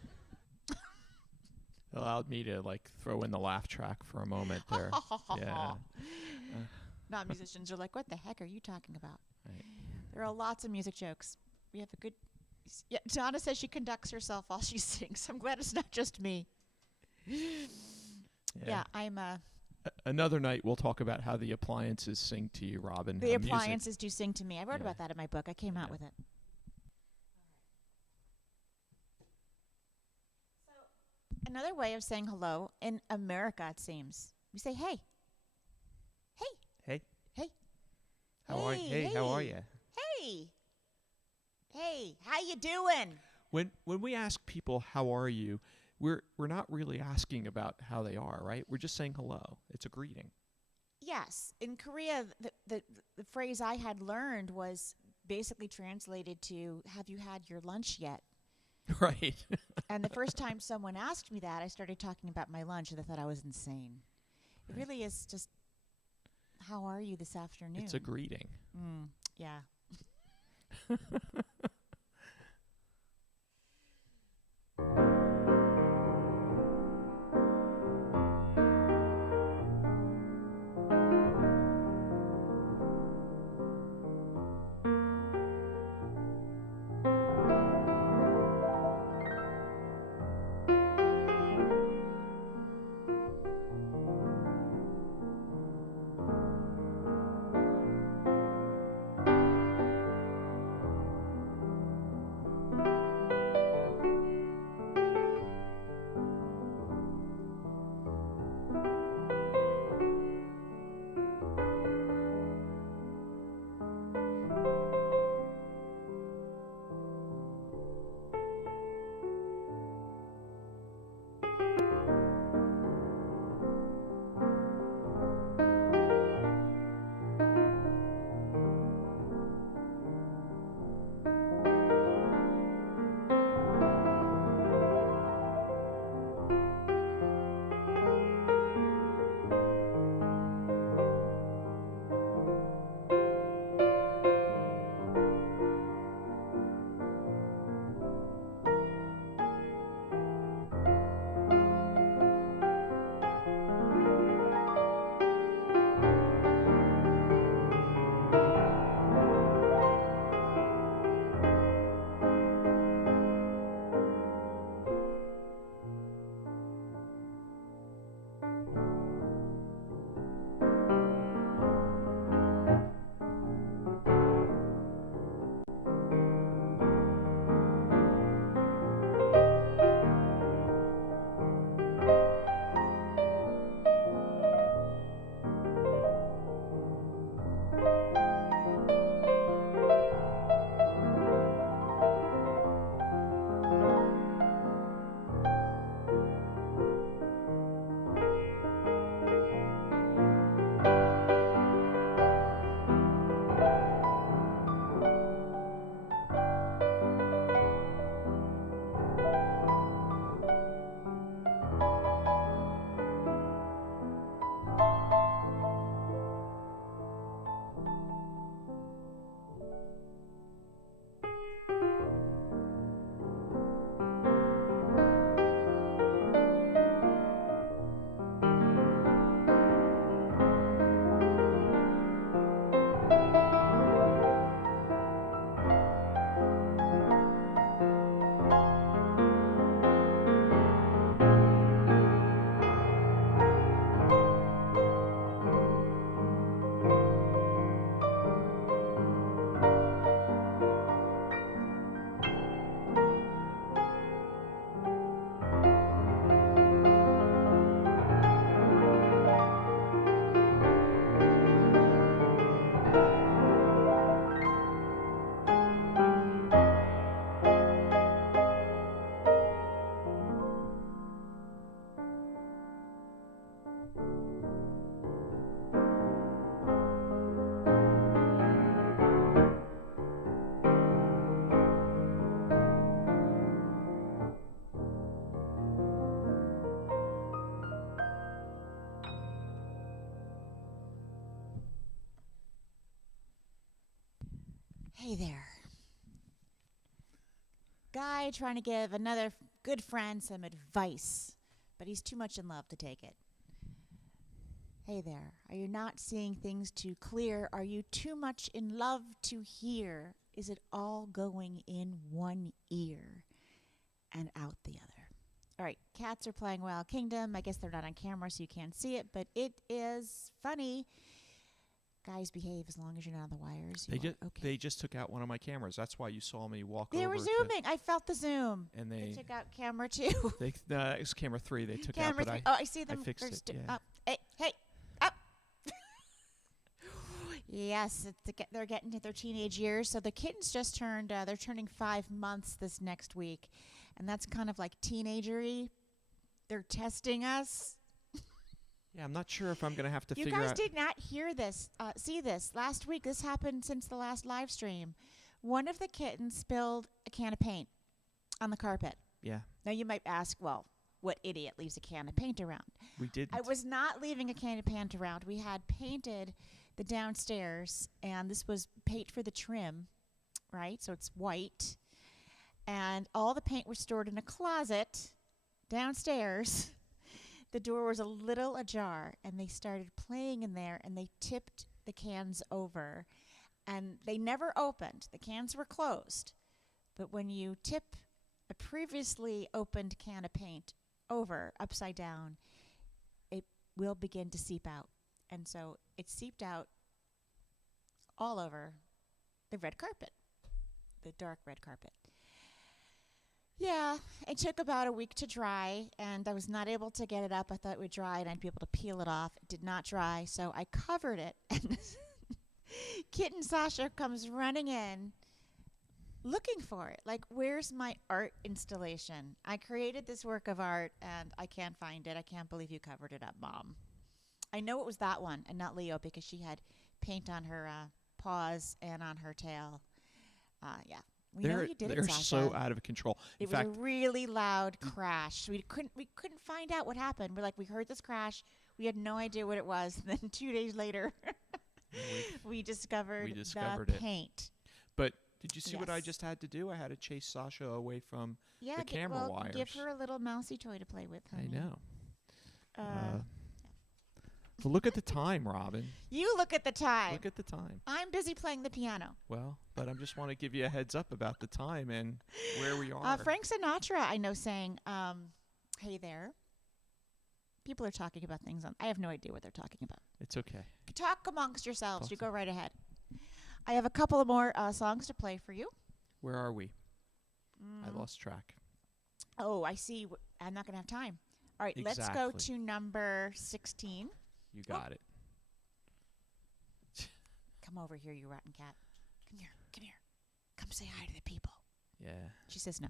Allowed me to throw in the laugh track for a moment there. Yeah. Non-musicians are like, what the heck are you talking about? Right. There are lots of music jokes. We have a good. Yeah, Donna says she conducts herself while she sings. I'm glad it's not just me. Yeah, I'm Another night we'll talk about how the appliances sing to you, Robin. The appliances do sing to me. I wrote about that in my book. I came out with it. So, another way of saying hello in America, it seems, we say hey. Hey. Hey. Hey. How are you? Hey, how are you? Hey. Hey, how you doing? When we ask people how are you, we're not really asking about how they are, right? We're just saying hello. It's a greeting. Yes. In Korea, the phrase I had learned was basically translated to, have you had your lunch yet? Right. And the first time someone asked me that, I started talking about my lunch, and they thought I was insane. It really is just how are you this afternoon? It's a greeting. Yeah. Hey there. Guy trying to give another good friend some advice, but he's too much in love to take it. Hey there. Are you not seeing things too clear? Are you too much in love to hear? Is it all going in one ear and out the other? All right, cats are playing Wild Kingdom. I guess they're not on camera, so you can't see it, but it is funny. Guys, behave as long as you're not on the wires. They just took out one of my cameras. That's why you saw me walk They over. were zooming. I felt the zoom. And they took out camera 2. It was camera 3. They took camera out, but 3. I see them. I fixed it. Yeah. Hey, up. Yes, they're getting to their teenage years. So the kittens just turned. They're turning 5 months this next week, and that's kind of like teenagery. They're testing us. Yeah, I'm not sure if I'm going to have to figure out. You guys did not hear this, see this. Last week, this happened since the last live stream. One of the kittens spilled a can of paint on the carpet. Yeah. Now, you might ask, well, what idiot leaves a can of paint around? We didn't. I was not leaving a can of paint around. We had painted the downstairs, and this was paint for the trim, right? So it's white. And all the paint was stored in a closet downstairs. The door was a little ajar, and they started playing in there, and they tipped the cans over. And they never opened. The cans were closed. But when you tip a previously opened can of paint over, upside down, it will begin to seep out. And so it seeped out all over the red carpet, the dark red carpet. Yeah, it took about a week to dry, and I was not able to get it up. I thought it would dry, and I'd be able to peel it off. It did not dry, so I covered it. And Kitten Sasha comes running in, looking for it. Like, where's my art installation? I created this work of art, and I can't find it. I can't believe you covered it up, Mom. I know it was that one, and not Leo, because she had paint on her paws and on her tail. Yeah. We know you did it, They're Sasha. so out of control. It was a really loud crash. We couldn't find out what happened. We're like, we heard this crash. We had no idea what it was. And then 2 days later, we discovered the paint. But did you see what I Yes. just had to do? I had to chase Sasha away from Yeah, the camera wires. give her a little mousy toy to play with, honey. I know. So look at the time, Robin. You look at the time. Look at the time. I'm busy playing the piano. Well, but I just want to give you a heads up about the time and where we are. Frank Sinatra, I know, saying, hey there. People are talking about things. I have no idea what they're talking about. It's okay. Talk amongst yourselves. You go right ahead. I have a couple of more songs to play for you. Where are we? I lost track. Oh, I see. I'm not going to have time. All right, let's go to number 16. You got it. Come over here, you rotten cat. Come here. Come here. Come say hi to the people. Yeah. She says no.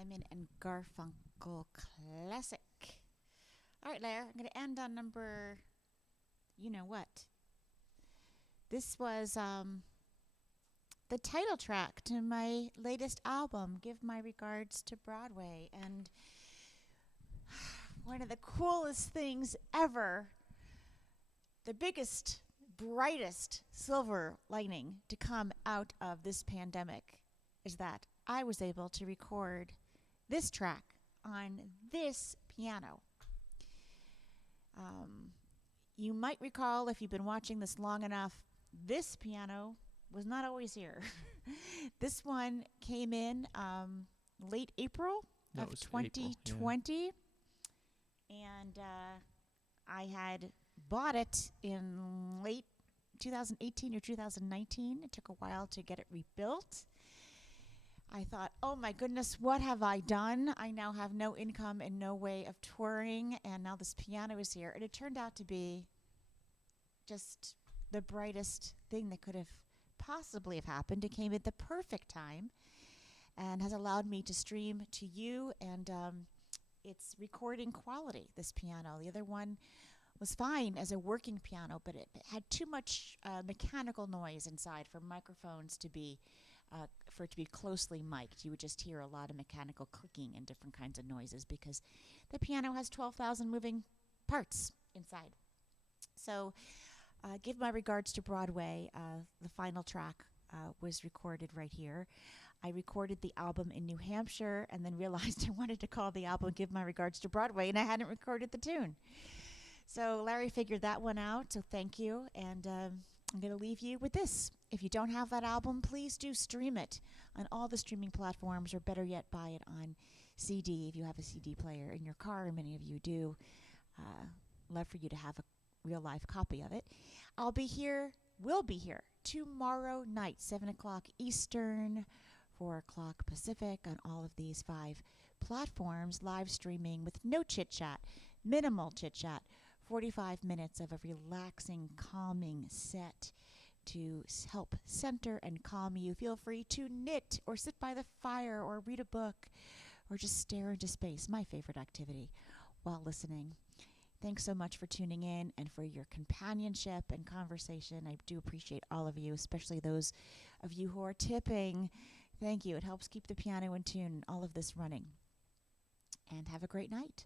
Simon and Garfunkel classic. All right, Larry, I'm going to end on number, you know what? This was the title track to my latest album, Give My Regards to Broadway. And one of the coolest things ever, the biggest, brightest silver lining to come out of this pandemic is that I was able to record this track on this piano. You might recall, if you've been watching this long enough, this piano was not always here. This one came in late April of 2020. And I had bought it in late 2018 or 2019. It took a while to get it rebuilt. I thought, oh my goodness, what have I done? I now have no income and no way of touring, and now this piano is here. And it turned out to be just the brightest thing that could have possibly have happened. It came at the perfect time and has allowed me to stream to you, and it's recording quality, this piano. The other one was fine as a working piano, but it had too much mechanical noise inside for microphones to be for it to be closely mic'd. You would just hear a lot of mechanical clicking and different kinds of noises because the piano has 12,000 moving parts inside. So Give My Regards to Broadway, the final track was recorded right here. I recorded the album in New Hampshire and then realized I wanted to call the album Give My Regards to Broadway, and I hadn't recorded the tune. So Larry figured that one out, so thank you. And I'm going to leave you with this. If you don't have that album, please do stream it on all the streaming platforms, or better yet, buy it on CD if you have a CD player in your car, and many of you do. Love for you to have a real live copy of it. We'll be here tomorrow night, 7 o'clock Eastern, 4 o'clock Pacific, on all of these 5 platforms, live streaming with no chit-chat, minimal chit-chat, 45 minutes of a relaxing, calming set to help center and calm you. Feel free to knit or sit by the fire or read a book or just stare into space, my favorite activity, while listening. Thanks so much for tuning in and for your companionship and conversation. I do appreciate all of you, especially those of you who are tipping. Thank you. It helps keep the piano in tune and all of this running. And have a great night.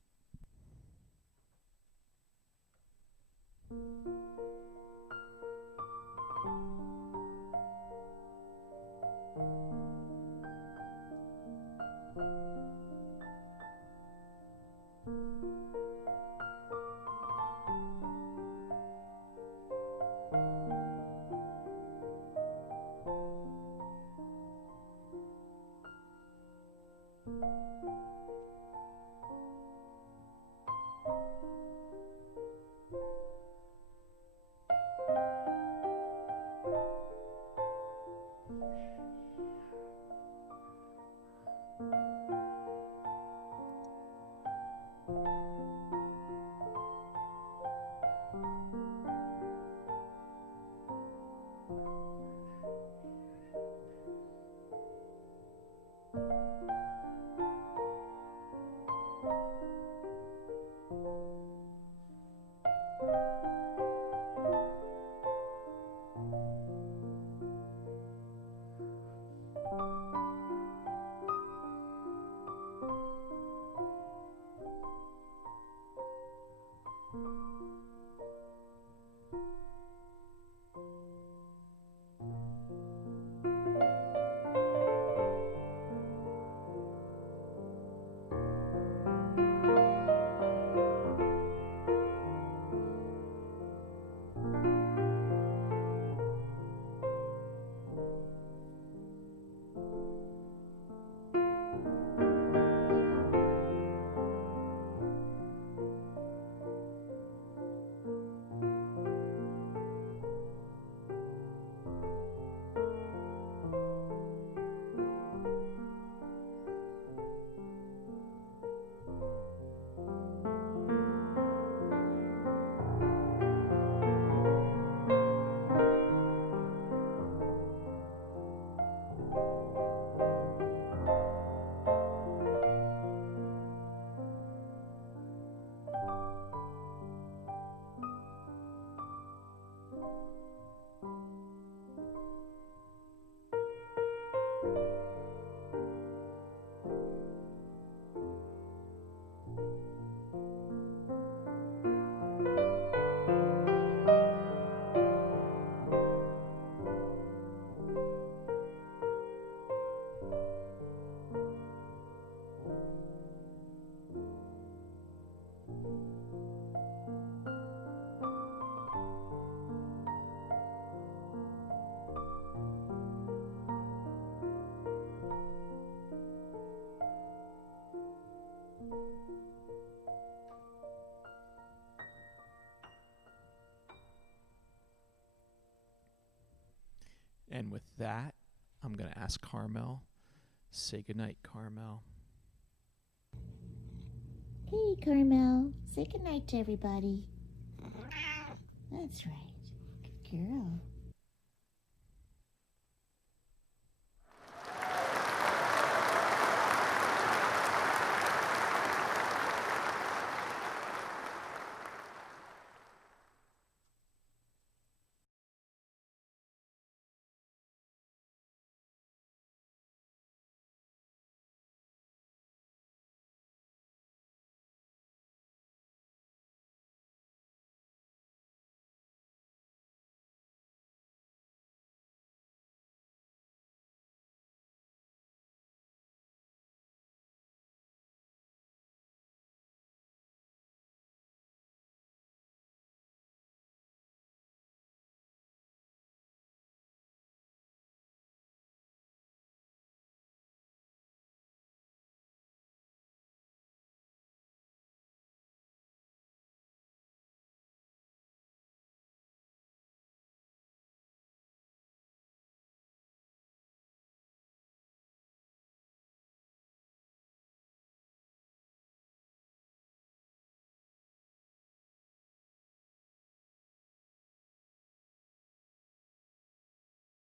And with that, I'm going to ask Carmel. Say goodnight, Carmel. Hey, Carmel. Say goodnight to everybody. That's right. Good girl.